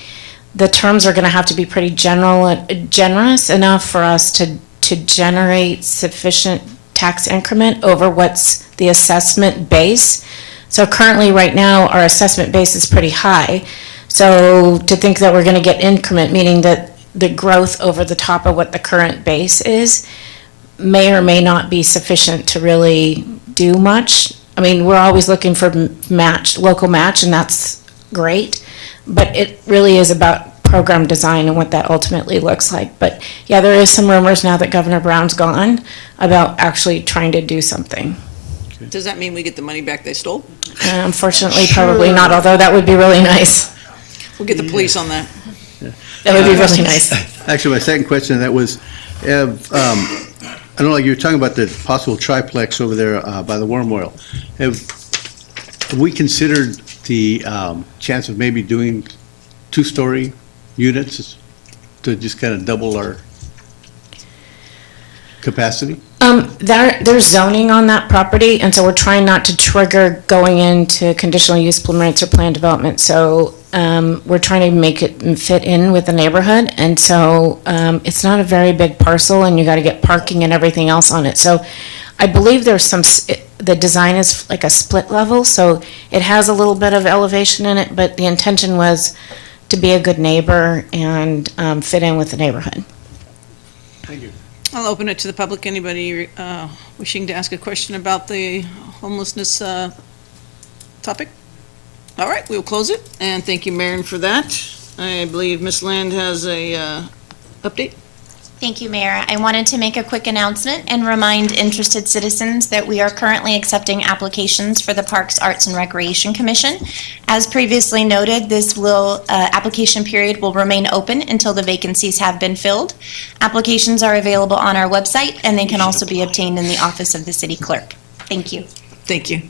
the terms are going to have to be pretty generous enough for us to generate sufficient tax increment over what's the assessment base. So currently, right now, our assessment base is pretty high. So to think that we're going to get increment, meaning that the growth over the top of what the current base is may or may not be sufficient to really do much. I mean, we're always looking for local match, and that's great, but it really is about program design and what that ultimately looks like. But yeah, there is some rumors now that Governor Brown's gone about actually trying to do something. Does that mean we get the money back they stole? Unfortunately, probably not, although that would be really nice. We'll get the police on that. That would be really nice. Actually, my second question, that was, I don't know, like you were talking about the possible triplex over there by the worm oil. Have we considered the chance of maybe doing two-story units to just kind of double our capacity? There's zoning on that property, and so we're trying not to trigger going into conditional use permits or plan development. So we're trying to make it fit in with the neighborhood, and so it's not a very big parcel, and you got to get parking and everything else on it. So I believe there's the design is like a split level, so it has a little bit of elevation in it, but the intention was to be a good neighbor and fit in with the neighborhood. Thank you. I'll open it to the public. Anybody wishing to ask a question about the homelessness topic? All right, we'll close it, and thank you, Marion, for that. I believe Ms. Land has a update. Thank you, Mayor. I wanted to make a quick announcement and remind interested citizens that we are currently accepting applications for the Parks, Arts, and Recreation Commission. As previously noted, this application period will remain open until the vacancies have been filled. Applications are available on our website, and they can also be obtained in the office of the city clerk. Thank you. Thank you.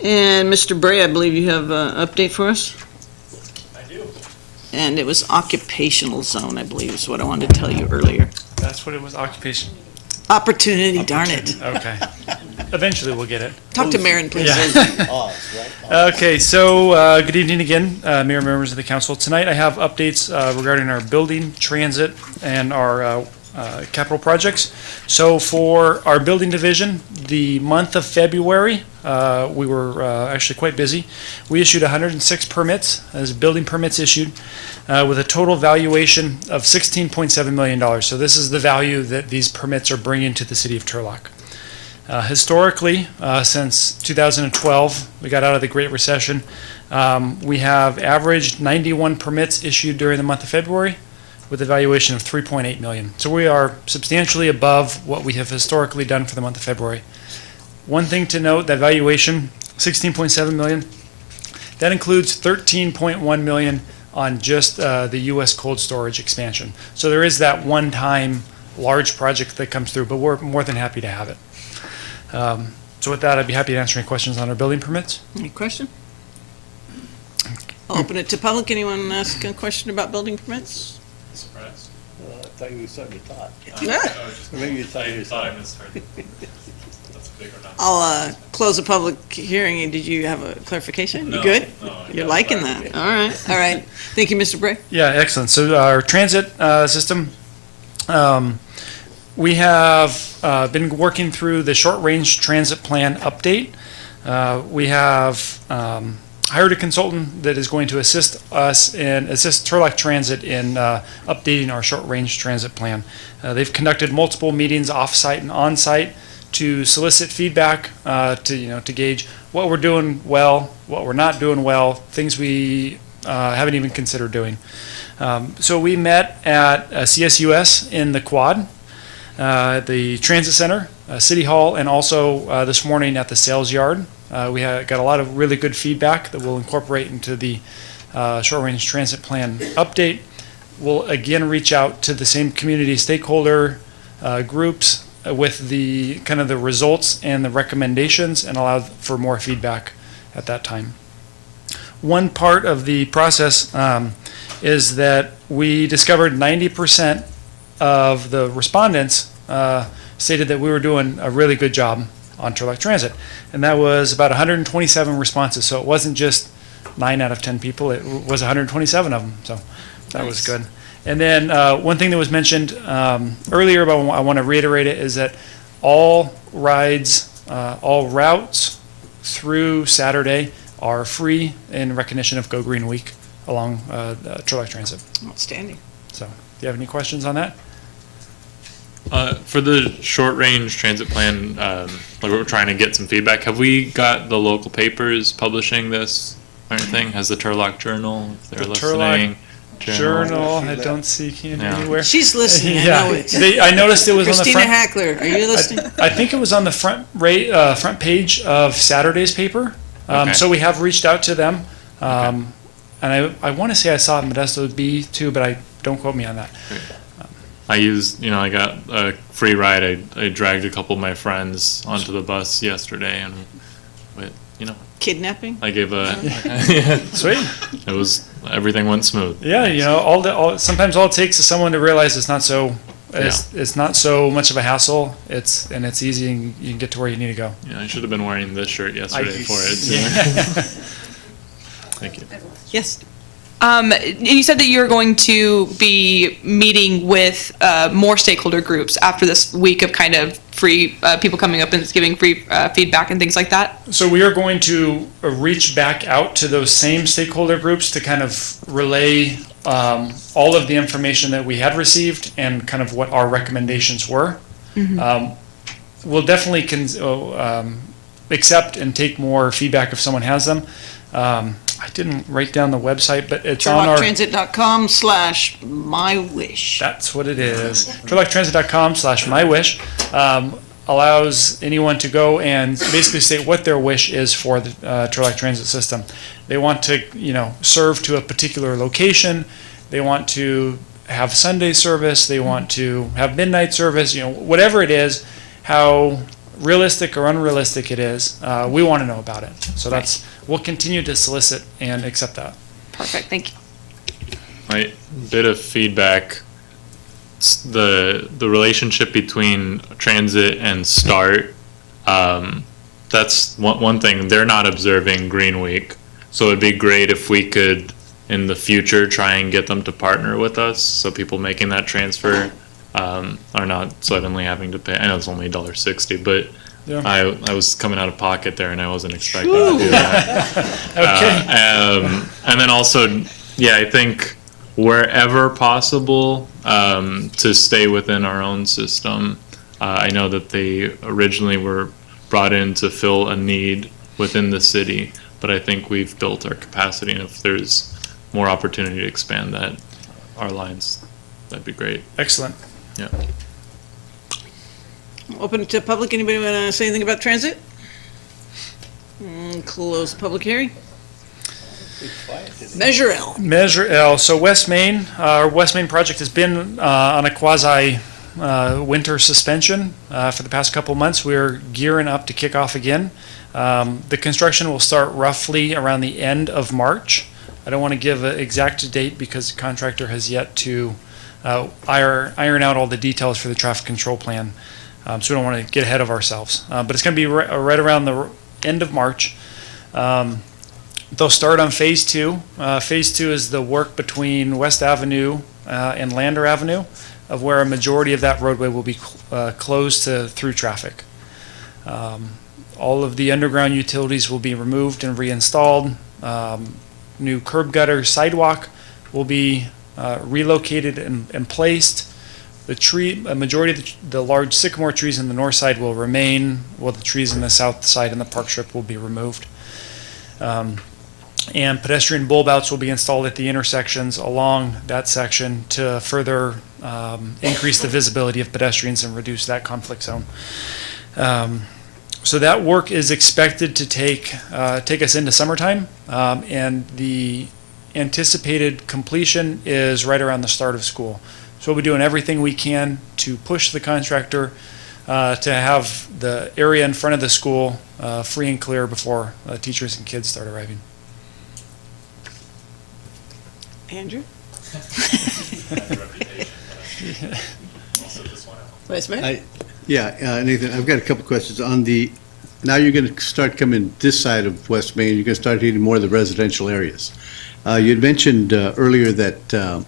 And Mr. Bray, I believe you have an update for us? And it was occupational zone, I believe, is what I wanted to tell you earlier. That's what it was, occupation. Opportunity, darn it. Okay. Eventually we'll get it. Talk to Marion, please. Yeah. Okay, so good evening again, Mayor, members of the council. Tonight I have updates regarding our building, transit, and our capital projects. So for our building division, the month of February, we were actually quite busy. We issued 106 permits, as building permits issued, with a total valuation of $16.7 million. So this is the value that these permits are bringing to the city of Turlock. Historically, since 2012, we got out of the Great Recession, we have averaged 91 permits issued during the month of February, with a valuation of $3.8 million. So we are substantially above what we have historically done for the month of February. One thing to note, that valuation, $16.7 million, that includes $13.1 million on just the U.S. cold storage expansion. So there is that one-time large project that comes through, but we're more than happy to have it. So with that, I'd be happy to answer any questions on our building permits. Any question? I'll open it to public. Anyone ask a question about building permits? Surprise. I thought you were starting to talk. Yeah. Maybe you thought you were I misheard. That's big or not. I'll close the public hearing. Did you have a clarification? No, You good? no, You're liking that? All right, all right. Thank you, Mr. Bray. Yeah, excellent. So our transit system, we have been working through the short-range transit plan update. We have hired a consultant that is going to assist us and assist Turlock Transit in updating our short-range transit plan. They've conducted multiple meetings off-site and on-site to solicit feedback, to gauge what we're doing well, what we're not doing well, things we haven't even considered doing. So we met at CSUS in the Quad, the Transit Center, City Hall, and also this morning at the Sales Yard. We got a lot of really good feedback that we'll incorporate into the short-range transit plan update. We'll again reach out to the same community stakeholder groups with the kind of the results and the recommendations, and allow for more feedback at that time. One part of the process is that we discovered 90% of the respondents stated that we were doing a really good job on Turlock Transit. And that was about 127 responses. So it wasn't just 9 out of 10 people, it was 127 of them. So that was good. And then one thing that was mentioned earlier, but I want to reiterate it, is that all rides, all routes through Saturday are free in recognition of Go Green Week along Turlock Transit. Outstanding. So you have any questions on that? For the short-range transit plan, like we're trying to get some feedback. Have we got the local papers publishing this or anything? Has the Turlock Journal, if they're The listening? Journal, I don't see him Yeah. anywhere. She's listening, I Yeah, know it. I noticed it was on the Christina front. Hackler, are you listening? I think it was on the front page of Saturday's paper. Okay. So we have reached out to them. And I want to say I saw it in Modesto B too, but don't quote me on that. I used, I got a free ride. I dragged a couple of my friends onto the bus yesterday and, Kidnapping? I gave a, Sweet. it was, everything went smooth. Yeah, sometimes all it takes is someone to realize it's not so much of a hassle. It's easy and you can get to where you need to go. Yeah, I should have been wearing this shirt yesterday for it. Yeah. Thank you. Yes. And you said that you're going to be meeting with more stakeholder groups after this week of kind of free people coming up and giving free feedback and things like that. So we are going to reach back out to those same stakeholder groups to kind of relay all of the information that we had received and kind of what our recommendations were. We'll definitely accept and take more feedback if someone has them. I didn't write down the website, but it's on our... TurlockTransit.com/mywish. That's what it is. TurlockTransit.com/mywish allows anyone to go and basically say what their wish is for the Turlock Transit system. They want to, serve to a particular location. They want to have Sunday service. They want to have midnight service. Whatever it is, how realistic or unrealistic it is, we want to know about it. So we'll continue to solicit and accept that. Perfect. Thank you. My bit of feedback, the relationship between transit and START, that's one thing. They're not observing Green Week, so it'd be great if we could, in the future, try and get them to partner with us, so people making that transfer are not suddenly having to pay. I know it's only $1.60, but Yeah. I was coming out of pocket there, and I wasn't expecting to do that. Okay. And then also, I think wherever possible, to stay within our own system. I know that they originally were brought in to fill a need within the city, but I think we've built our capacity, and if there's more opportunity to expand our lines, that'd be great. Excellent. Yeah. Open it to public. Anybody want to say anything about transit? Close the public hearing. Measure L. Measure L. So West Main, our West Main project has been on a quasi winter suspension for the past couple of months. We're gearing up to kick off again. The construction will start roughly around the end of March. I don't want to give an exact date because the contractor has yet to iron out all the details for the traffic control plan. So we don't want to get ahead of ourselves. But it's going to be right around the end of March. They'll start on Phase 2. Phase 2 is the work between West Avenue and Lander Avenue, of where a majority of that roadway will be closed to through traffic. All of the underground utilities will be removed and reinstalled. New curb gutter sidewalk will be relocated and placed. A majority of the large sycamore trees in the north side will remain, while the trees in the south side and the park strip will be removed. And pedestrian bulb outs will be installed at the intersections along that section to further increase the visibility of pedestrians and reduce that conflict zone. So that work is expected to take us into summertime, and the anticipated completion is right around the start of school. So we'll be doing everything we can to push the contractor to have the area in front of the school free and clear before teachers and kids start arriving. Andrew? Vice Mayor? Nathan, I've got a couple questions on now you're going to start coming this side of West Main, you're going to start hitting more of the residential areas. You had mentioned earlier that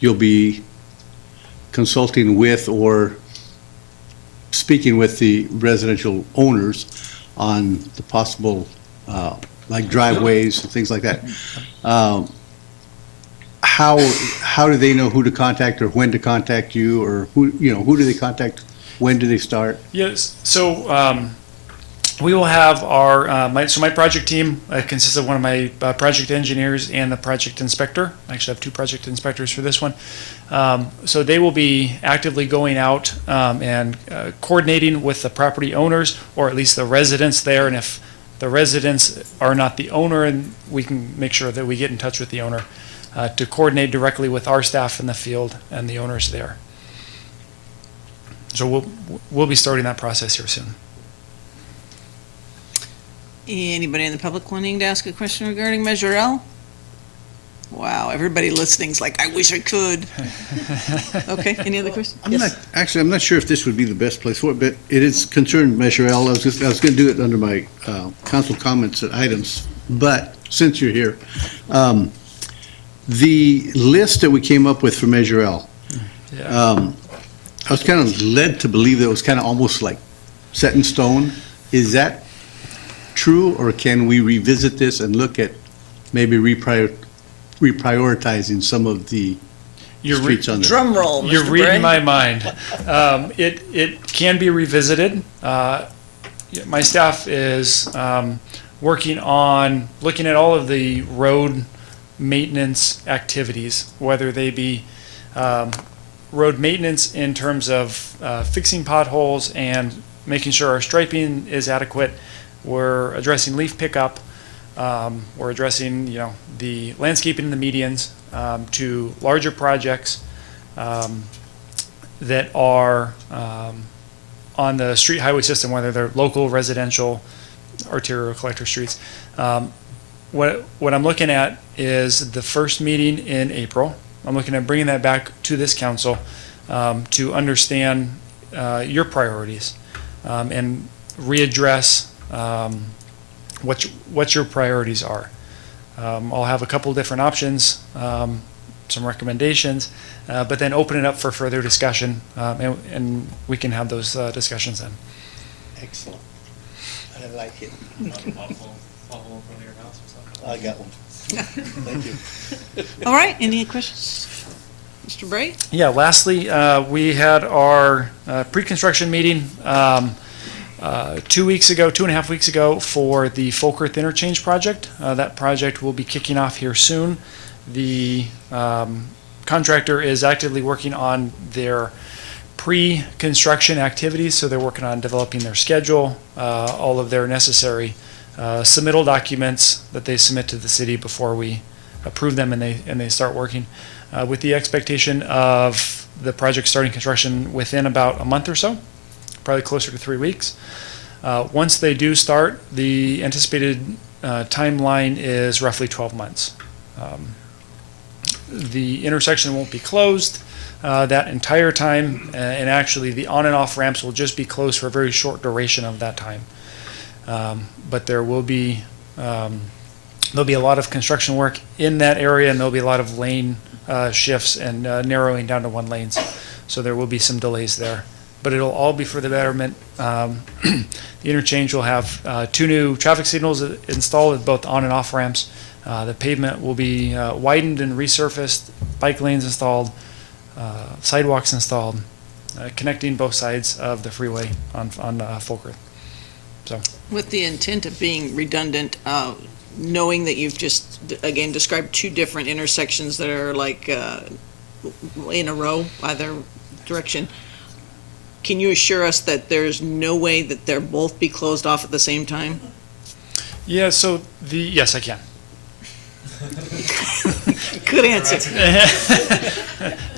you'll be consulting with or speaking with the residential owners on the possible, like driveways and things like that. how do they know who to contact or when to contact you, or who do they contact? When do they start? Yes, so we will have our, my project team consists of one of my project engineers and the project inspector. I actually have two project inspectors for this one. So they will be actively going out and coordinating with the property owners, or at least the residents there. And if the residents are not the owner, and we can make sure that we get in touch with the owner to coordinate directly with our staff in the field and the owners there. So we'll be starting that process here soon. Anybody in the public wanting to ask a question regarding Measure L? Wow, everybody listening's like, I wish I could. Okay, any other questions? I'm not sure if this would be the best place for it, but it is concerned Measure L. I was going to do it under my council comments and items, but since you're here, the list that we came up with for Measure L, I was kind of led to believe that it was kind of almost like set in stone. Is that true, or can we revisit this and look at maybe reprioritizing some of the streets on there? Drum roll, Mr. You're reading Bray. my mind. It can be revisited. My staff is working on looking at all of the road maintenance activities, whether they be road maintenance in terms of fixing potholes and making sure our striping is adequate. We're addressing leaf pickup. We're addressing, the landscaping in the medians, to larger projects that are on the street highway system, whether they're local, residential, arterial collector streets. What I'm looking at is the first meeting in April. I'm looking at bringing that back to this council to understand your priorities and readdress what your priorities are. I'll have a couple different options, some recommendations, but then open it up for further discussion, and we can have those discussions then. Excellent. I like it. I got one. Thank you. All right, any questions? Mr. Bray? Yeah, lastly, we had our pre-construction meeting 2 weeks ago, 2.5 weeks ago, for the Folkerth Interchange project. That project will be kicking off here soon. The contractor is actively working on their pre-construction activities, so they're working on developing their schedule, all of their necessary submittal documents that they submit to the city before we approve them and they start working, with the expectation of the project starting construction within about a month or so, probably closer to 3 weeks. Once they do start, the anticipated timeline is roughly 12 months. The intersection won't be closed that entire time, and actually the on and off ramps will just be closed for a very short duration of that time. But there will be there'll be a lot of construction work in that area, and there'll be a lot of lane shifts and narrowing down to one lanes. So there will be some delays there, but it'll all be for the betterment. The interchange will have 2 new traffic signals installed at both on and off ramps. The pavement will be widened and resurfaced, bike lanes installed, sidewalks installed, connecting both sides of the freeway on Folkerth. So, with the intent of being redundant, knowing that you've just, again, described 2 different intersections that are like in a row, either direction, can you assure us that there's no way that they'll both be closed off at the same time? Yeah, so yes, I can. Good answer.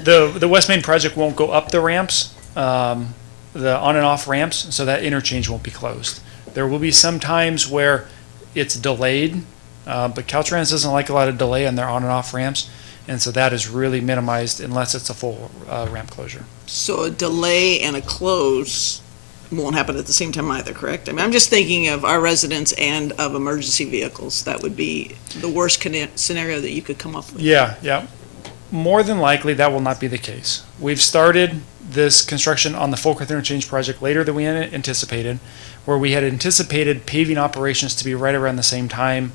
The West Main project won't go up the ramps, the on and off ramps, so that interchange won't be closed. There will be some times where it's delayed, but Caltrans doesn't like a lot of delay on their on and off ramps, and so that is really minimized unless it's a full ramp closure. So a delay and a close won't happen at the same time either, correct? I mean, I'm just thinking of our residents and of emergency vehicles. That would be the worst scenario that you could come up with. Yeah. More than likely, that will not be the case. We've started this construction on the Folkerth Interchange project later than we anticipated, where we had anticipated paving operations to be right around the same time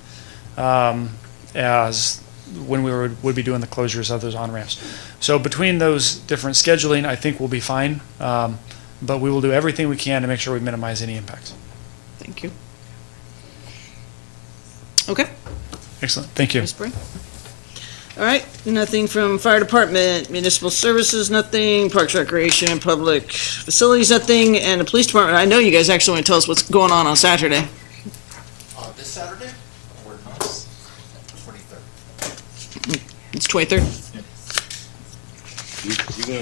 as when we would be doing the closures of those on-ramps. So between those different scheduling, I think we'll be fine. But we will do everything we can to make sure we minimize any impacts. Thank you. Okay. Excellent. Thank you. Ms. Bray? All right, nothing from fire department, municipal services, nothing, parks, recreation, and public facilities, nothing, and the police department. I know you guys actually want to tell us what's going on Saturday. This Saturday? Or not? 23rd. It's 23rd.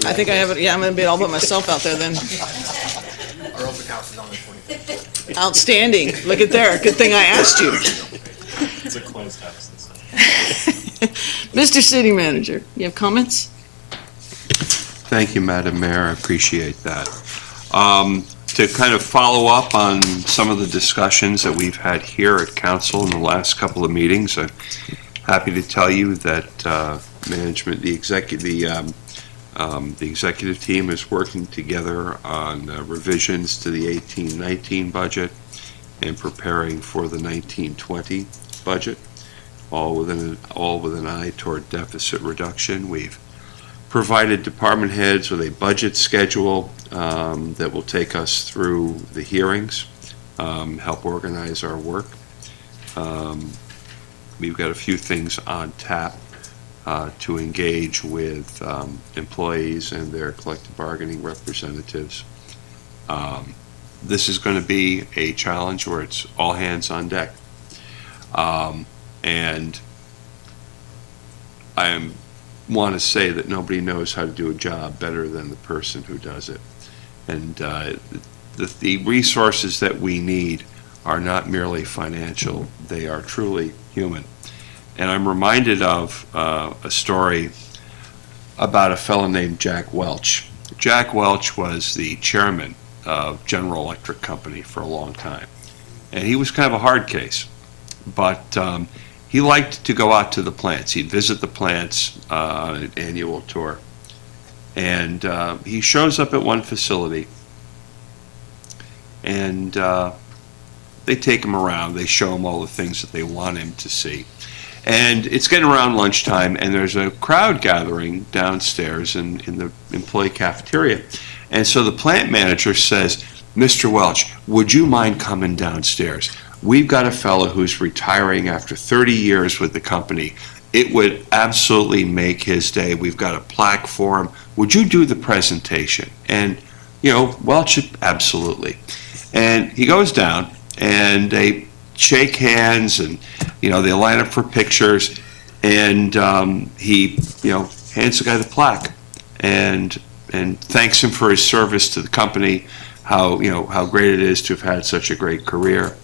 I think I have it, yeah, I'm gonna be all by myself out there then. Our open house is on the 25th. Outstanding, look at there, good thing I asked you. It's a closed house. Mr. City Manager, you have comments? Thank you, Madam Mayor. I appreciate that. To kind of follow up on some of the discussions that we've had here at council in the last couple of meetings, I'm happy to tell you that management, the executive team is working together on revisions to the 18-19 budget and preparing for the 19-20 budget, all with an eye toward deficit reduction. We've provided department heads with a budget schedule that will take us through the hearings, help organize our work. We've got a few things on tap to engage with employees and their collective bargaining representatives. This is going to be a challenge where it's all hands on deck. And I want to say that nobody knows how to do a job better than the person who does it. And the resources that we need are not merely financial, they are truly human. And I'm reminded of a story about a fellow named Jack Welch. Jack Welch was the chairman of General Electric Company for a long time. And he was kind of a hard case, but he liked to go out to the plants. He'd visit the plants on an annual tour. And he shows up at one facility, and they take him around. They show him all the things that they want him to see. And it's getting around lunchtime, and there's a crowd gathering downstairs in the employee cafeteria. And so the plant manager says, "Mr. Welch, would you mind coming downstairs? We've got a fellow who's retiring after 30 years with the company. It would absolutely make his day. We've got a plaque for him. Would you do the presentation?" And, Welch, absolutely. And he goes down, and they shake hands, and, they line up for pictures, and he, hands the guy the plaque and thanks him for his service to the company, how great it is to have had such a great career.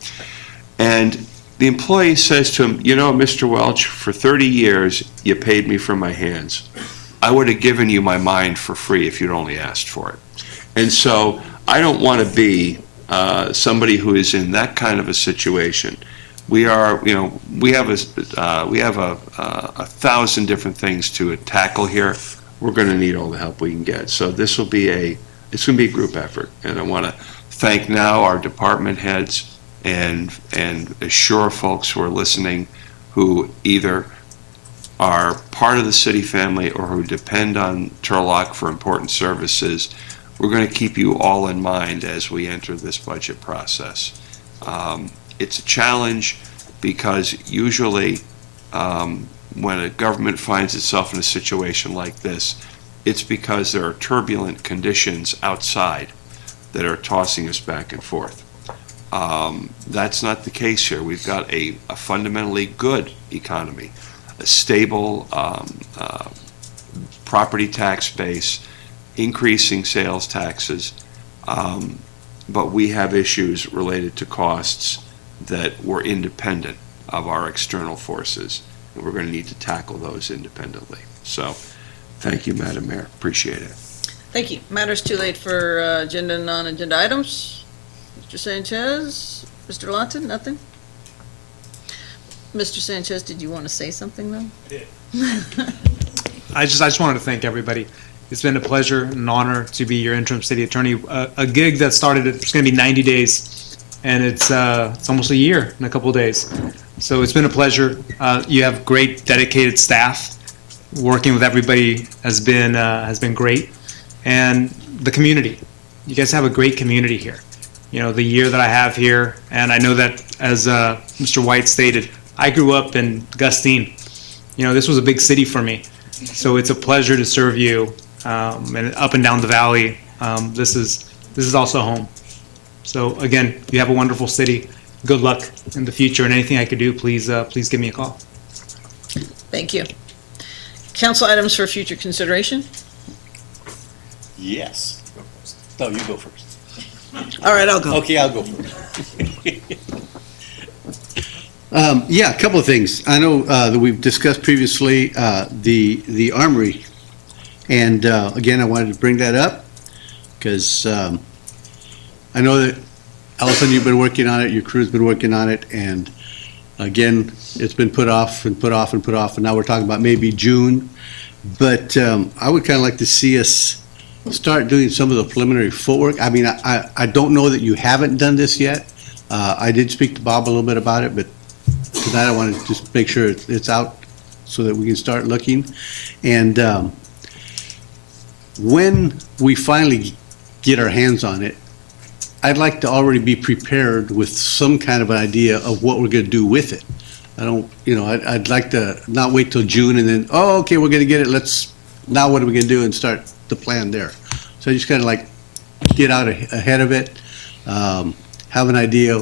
And the employee says to him, "Mr. Welch, for 30 years, you paid me for my hands. I would have given you my mind for free if you'd only asked for it." And so I don't want to be somebody who is in that kind of a situation. We are, we have a thousand different things to tackle here. We're going to need all the help we can get. So it's going to be a group effort. And I want to thank now our department heads and assure folks who are listening who either are part of the city family or who depend on Turlock for important services. We're going to keep you all in mind as we enter this budget process. It's a challenge because usually when a government finds itself in a situation like this, it's because there are turbulent conditions outside that are tossing us back and forth. That's not the case here. We've got a fundamentally good economy, a stable property tax base, increasing sales taxes, but we have issues related to costs that were independent of our external forces, and we're going to need to tackle those independently. So, thank you, Madam Mayor. Appreciate it. Thank you. Matters too late for agenda and non-agenda items. Mr. Sanchez, Mr. Lawton, nothing? Mr. Sanchez, did you want to say something, though? I did. I just wanted to thank everybody. It's been a pleasure and an honor to be your interim city attorney. A gig that started, it's going to be 90 days. and it's almost a year in a couple of days. So it's been a pleasure. You have great, dedicated staff. Working with everybody has been great, and the community. You guys have a great community here. You know, the year that I have here, and I know that as Mr. White stated, I grew up in Gustine. You know, this was a big city for me, so it's a pleasure to serve you, and up and down the valley. This is also home. So again, you have a wonderful city. Good luck in the future, and anything I could do, please give me a call. Thank you. Council items for future consideration? Yes. No, you go first. All right, I'll go. Okay, I'll go first. Yeah, a couple of things. I know that we've discussed previously the armory, and again, I wanted to bring that up because I know that, Allison, you've been working on it, your crew's been working on it, and again, it's been put off and put off and put off, and now we're talking about maybe June. But I would kind of like to see us start doing some of the preliminary footwork. I mean, I don't know that you haven't done this yet. I did speak to Bob a little bit about it, but tonight I want to just make sure it's out so that we can start looking. And when we finally get our hands on it, I'd like to already be prepared with some kind of an idea of what we're going to do with it. I don't, you know, I'd like to not wait till June and then, oh, okay, we're going to get it. Now what are we going to do and start the plan there? So I just kind of like get out ahead of it, have an idea,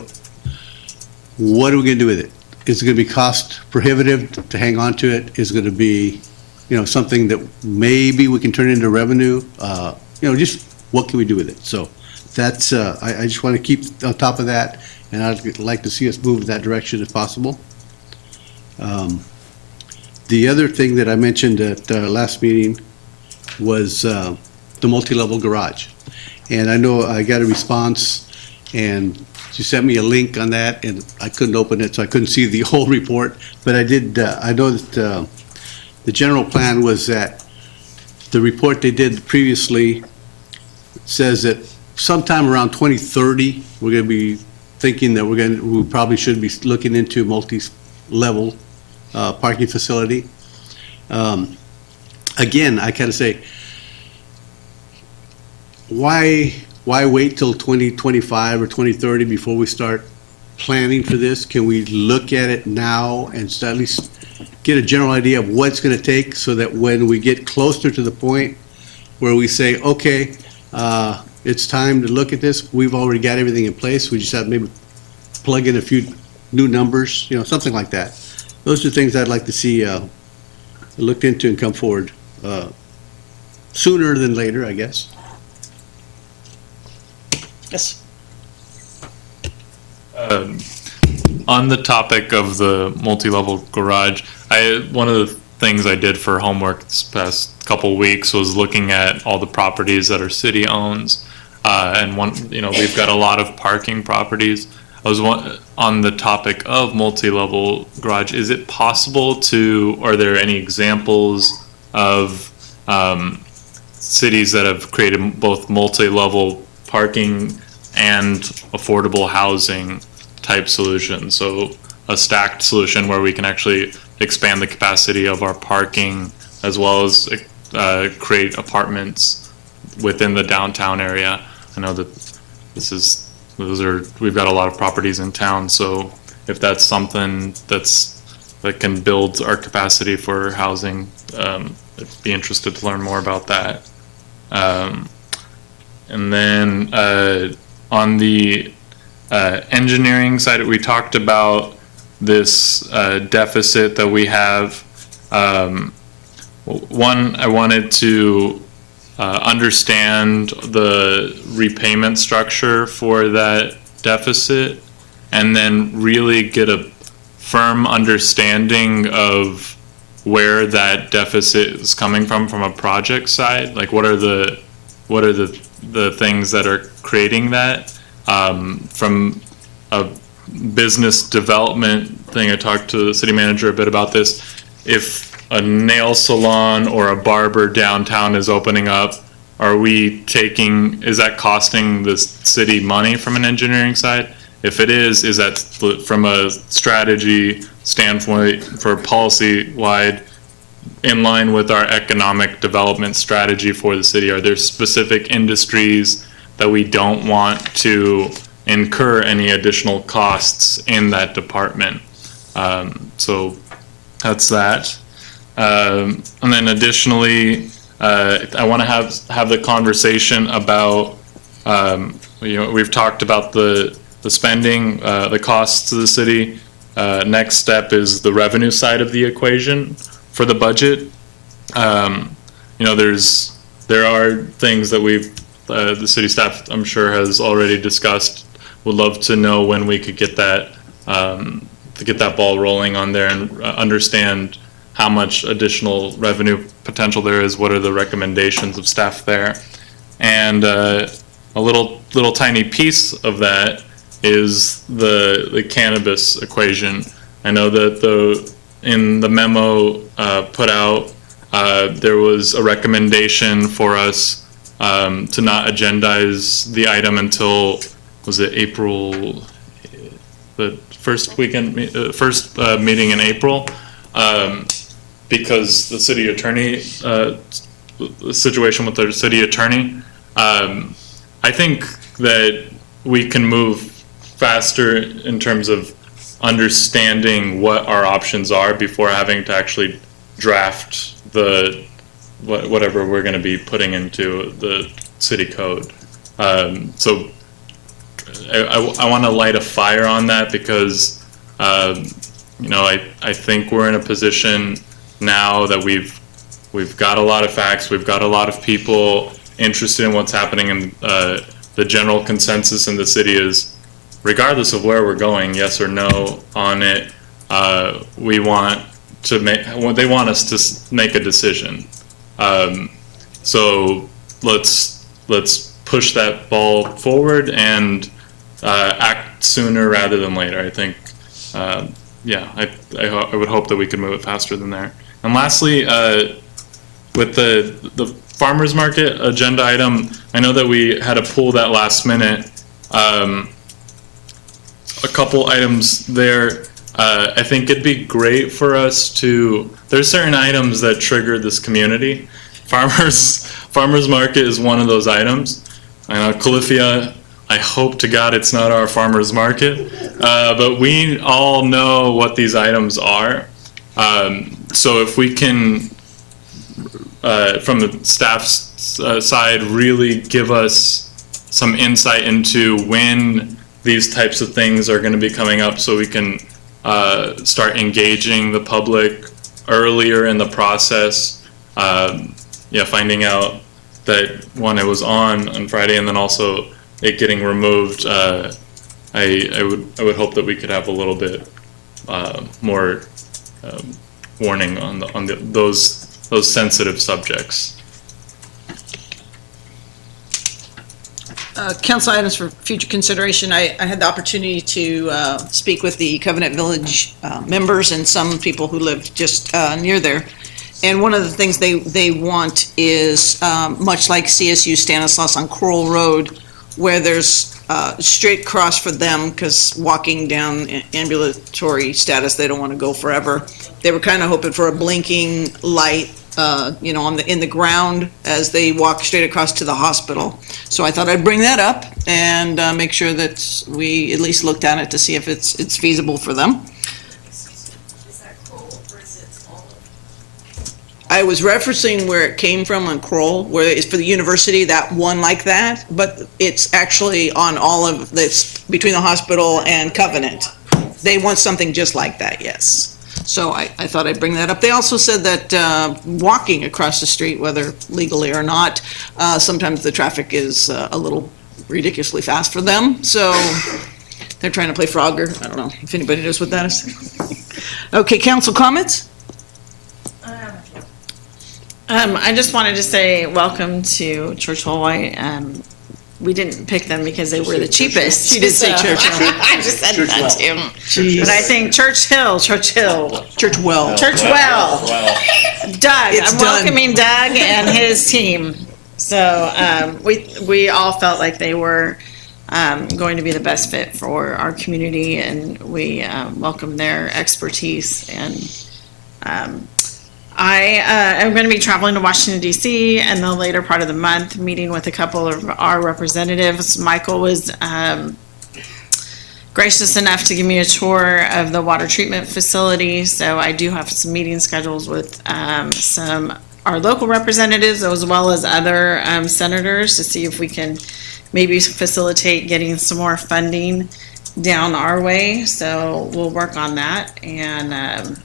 what are we going to do with it? Is it going to be cost prohibitive to hang on to it? Is it going to be, you know, something that maybe we can turn into revenue? You know, just what can we do with it? So that's, I just want to keep on top of that, and I'd like to see us move in that direction if possible. The other thing that I mentioned at the last meeting was the multi-level garage. And I know I got a response, and she sent me a link on that, and I couldn't open it, so I couldn't see the whole report. But I did, I know that the general plan was that the report they did previously says that sometime around 2030, we're going to be thinking that we probably should be looking into multi-level parking facility. Again, I kind of say, why wait till 2025 or 2030 before we start planning for this? Can we look at it now and at least get a general idea of what it's going to take so that when we get closer to the point where we say, okay, it's time to look at this, we've already got everything in place, we just have to maybe plug in a few new numbers, you know, something like that. Those are things I'd like to see looked into and come forward sooner than later, I guess. Yes. On the topic of the multi-level garage, one of the things I did for homework this past couple weeks was looking at all the properties that our city owns, and we've got a lot of parking properties. I was on the topic of multi-level garage. Is it possible to? Are there any examples of cities that have created both multi-level parking and affordable housing type solutions? So a stacked solution where we can actually expand the capacity of our parking as well as create apartments within the downtown area. I know that we've got a lot of properties in town, so if that's something that can build our capacity for housing, I'd be interested to learn more about that. And then on the engineering side, we talked about this deficit that we have. One, I wanted to understand the repayment structure for that deficit, and then really get a firm understanding of where that deficit is coming from a project side. Like, what are the things that are creating that? From a business development thing, I talked to the city manager a bit about this. If a nail salon or a barber downtown is opening up, is that costing the city money from an engineering side? If it is that from a strategy standpoint for policy wide, in line with our economic development strategy for the city? Are there specific industries that we don't want to incur any additional costs in that department? So that's that. And then additionally, I want to have the conversation about, we've talked about the spending, the costs to the city. Next step is the revenue side of the equation for the budget. There are things that the city staff, I'm sure, has already discussed. Would love to know when we could get that ball rolling on there and understand how much additional revenue potential there is. What are the recommendations of staff there? And a little tiny piece of that is the cannabis equation. I know that in the memo put out, there was a recommendation for us to not agendize the item until, was it April, the first weekend, first meeting in April, because the city attorney, the situation with the city attorney. I think that we can move faster in terms of understanding what our options are before having to actually draft whatever we're going to be putting into the city code. So I want to light a fire on that because I think we're in a position now that we've got a lot of facts, we've got a lot of people interested in what's happening, and the general consensus in the city is, regardless of where we're going, yes or no on it, they want us to make a decision. So let's push that ball forward and act sooner rather than later. I think, I would hope that we could move it faster than there. And lastly, with the farmers market agenda item, I know that we had to pull that last minute. A couple items there. I think it'd be great for us there's certain items that trigger this community. Farmers market is one of those items. I know Califia, I hope to God it's not our farmers market, but we all know what these items are. So if we can, from the staff's side, really give us some insight into when these types of things are going to be coming up, so we can start engaging the public earlier in the process. Finding out that one, it was on Friday, and then also it getting removed. I would hope that we could have a little bit more warning on those sensitive subjects. Council items for future consideration. I had the opportunity to speak with the Covenant Village members and some people who live just near there. And one of the things they want is, much like CSU Stanislaus on Crowell Road, where there's straight cross for them, because walking down ambulatory status, they don't want to go forever. They were kind of hoping for a blinking light in the ground as they walk straight across to the hospital. So I thought I'd bring that up and make sure that we at least looked at it to see if it's feasible for them. I was referencing where it came from on Kroll, where it's for the university, that one like that, but it's actually on all of this, between the hospital and Covenant. They want something just like that, yes. So I thought I'd bring that up. They also said that walking across the street, whether legally or not, sometimes the traffic is a little ridiculously fast for them. So they're trying to play Frogger. I don't know if anybody knows what that is. Okay, council comments? I just wanted to say welcome to Church Hall White. We didn't pick them because they were the cheapest. She did say Church Hill. I just said that too. But I think Church Well. Doug, I'm welcoming Doug and his team. So we all felt like they were going to be the best fit for our community, and we welcome their expertise. And I am going to be traveling to Washington, D.C. in the later part of the month, meeting with a couple of our representatives. Michael was gracious enough to give me a tour of the water treatment facility, so I do have some meeting schedules with some our local representatives as well as other senators to see if we can maybe facilitate getting some more funding down our way. So we'll work on that and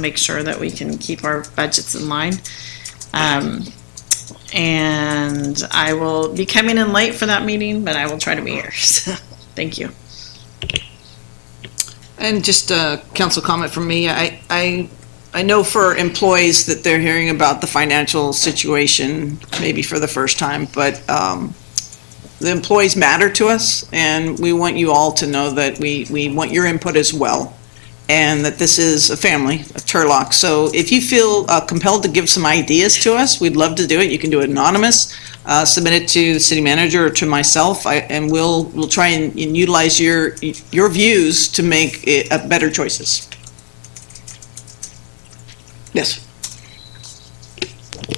make sure that we can keep our budgets in line. And I will be coming in late for that meeting, but I will try to be here. So, thank you. And just a council comment from me. I know for employees that they're hearing about the financial situation maybe for the first time, but the employees matter to us, and we want you all to know that we want your input as well, and that this is a family, a Turlock. So if you feel compelled to give some ideas to us, we'd love to do it. You can do it anonymous, submit it to the city manager or to myself, and we'll try and utilize your views to make better choices. Yes.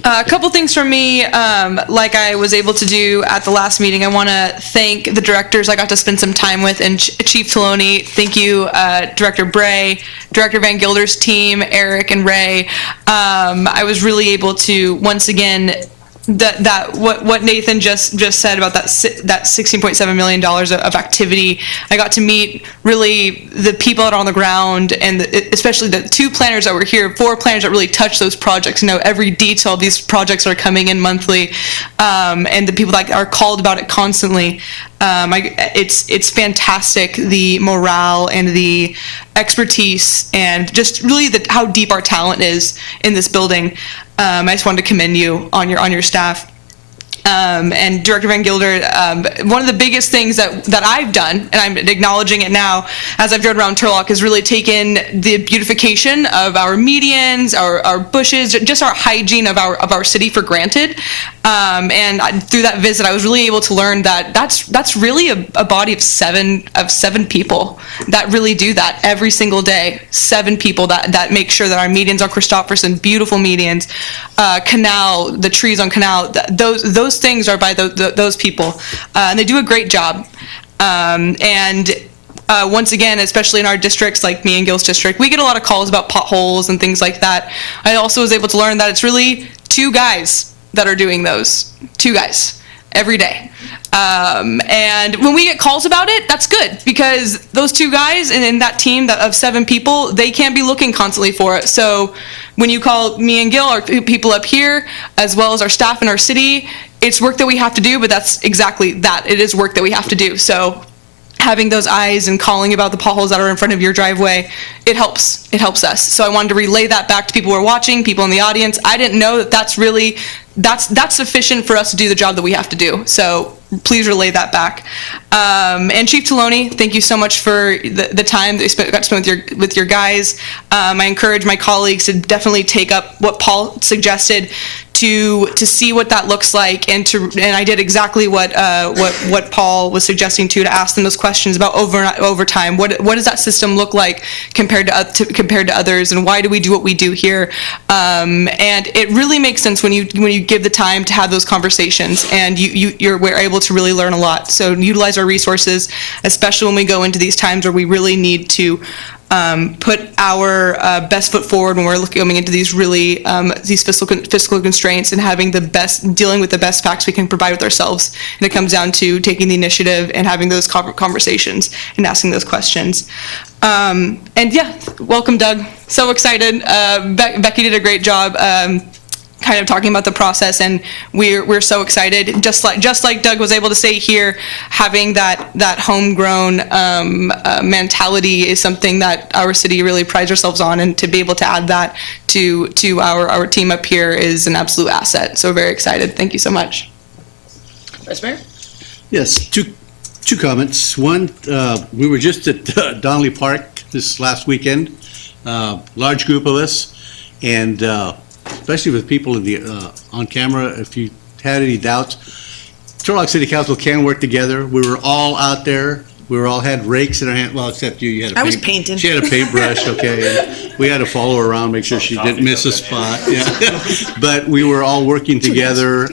A couple things from me, like I was able to do at the last meeting. I want to thank the directors I got to spend some time with, and Chief Taloni. Thank you, Director Bray, Director Van Gilder's team, Eric and Ray. I was really able to, once again, what Nathan just said about that $16.7 million of activity. I got to meet really the people that are on the ground, and especially the 2 planners that were here, 4 planners that really touch those projects, know every detail of these projects that are coming in monthly, and the people that are called about it constantly. It's fantastic, the morale and the expertise, and just really how deep our talent is in this building. I just wanted to commend you on your staff. And Director Van Gilder, one of the biggest things that I've done, and I'm acknowledging it now as I've driven around Turlock, is really taken the beautification of our medians, our bushes, just our hygiene of our city for granted. And through that visit, I was really able to learn that that's really a body of seven people that really do that every single day. 7 people that make sure that our medians are Christopherson, beautiful medians, canal, the trees on canal, those things are by those people, and they do a great job. Once again, especially in our districts, like me and Gil's district, we get a lot of calls about potholes and things like that. I also was able to learn that it's really 2 guys that are doing those. 2 guys every day. And when we get calls about it, that's good, because those 2 guys and in that team of 7 people, they can't be looking constantly for it. So when you call me and Gil, our people up here, as well as our staff in our city, it's work that we have to do, but that's exactly that. It is work that we have to do. So having those eyes and calling about the potholes that are in front of your driveway, it helps. It helps us. So I wanted to relay that back to people who are watching, people in the audience. I didn't know that's sufficient for us to do the job that we have to do. So please relay that back. And Chief Taloni, thank you so much for the time that you got to spend with your guys. I encourage my colleagues to definitely take up what Paul suggested to see what that looks like, and I did exactly what Paul was suggesting to ask them those questions about overtime. What does that system look like compared to others, and why do we do what we do here? And it really makes sense when you give the time to have those conversations, and we're able to really learn a lot. So utilize our resources, especially when we go into these times where we really need to put our best foot forward when we're coming into these really these fiscal constraints, and dealing with the best facts we can provide with ourselves. And it comes down to taking the initiative and having those conversations and asking those questions. And yeah, welcome, Doug. So excited. Becky did a great job. Kind of talking about the process, and we're so excited. Just like Doug was able to say here, having that homegrown mentality is something that our city really prides ourselves on, and to be able to add that to our team up here is an absolute asset. So very excited. Thank you so much. Vice Mayor? Yes, two comments. One, we were just at Donnelly Park this last weekend, large group of us, and especially with people in the on camera, if you had any doubts, Turlock City Council can work together. We were all out there. We were all had rakes in our hand. Well, except you had a I was painting. She had a paintbrush, okay. And we had to follow her around, make sure she didn't miss a spot. Yeah. But we were all working together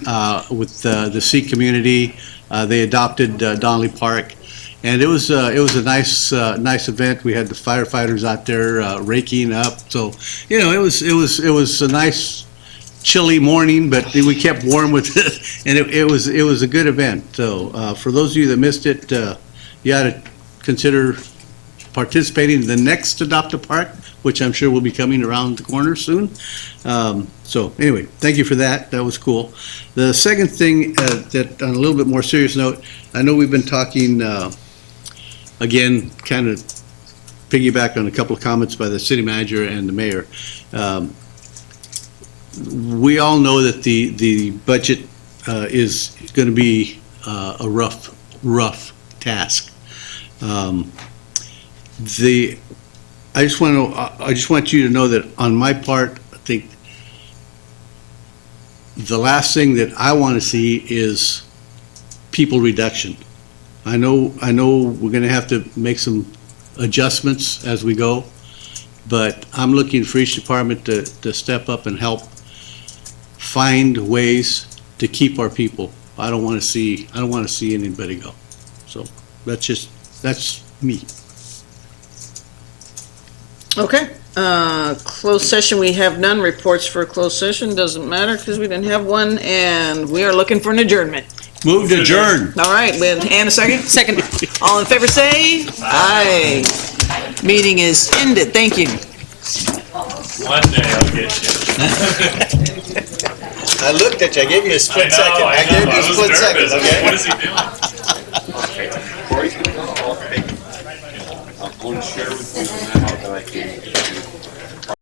with the Sikh community. They adopted Donnelly Park. And it was a nice event. We had the firefighters out there raking up. So, you know, it was a nice chilly morning, but we kept warm with it, and it was a good event. So, for those of you that missed it, you ought to consider participating in the next Adopt a Park, which I'm sure will be coming around the corner soon. So, anyway, thank you for that. That was cool. The second thing, that on a little bit more serious note, I know we've been talking. Again, kind of piggyback on a couple of comments by the city manager and the mayor. We all know that the budget is going to be a rough task. I just want you to know that on my part, I think the last thing that I want to see is people reduction. I know we're going to have to make some adjustments as we go, but I'm looking for each department to step up and help find ways to keep our people. I don't want to see anybody go. So that's me. Okay, closed session, we have none. Reports for closed session, doesn't matter because we didn't have one, and we are looking for an adjournment. Move to adjourn. All right, and a second? Second. All in favor say aye. Meeting is ended, thank you. One day I'll get you. I looked at you, I gave you a split second. I gave you a split second, okay? What is he doing?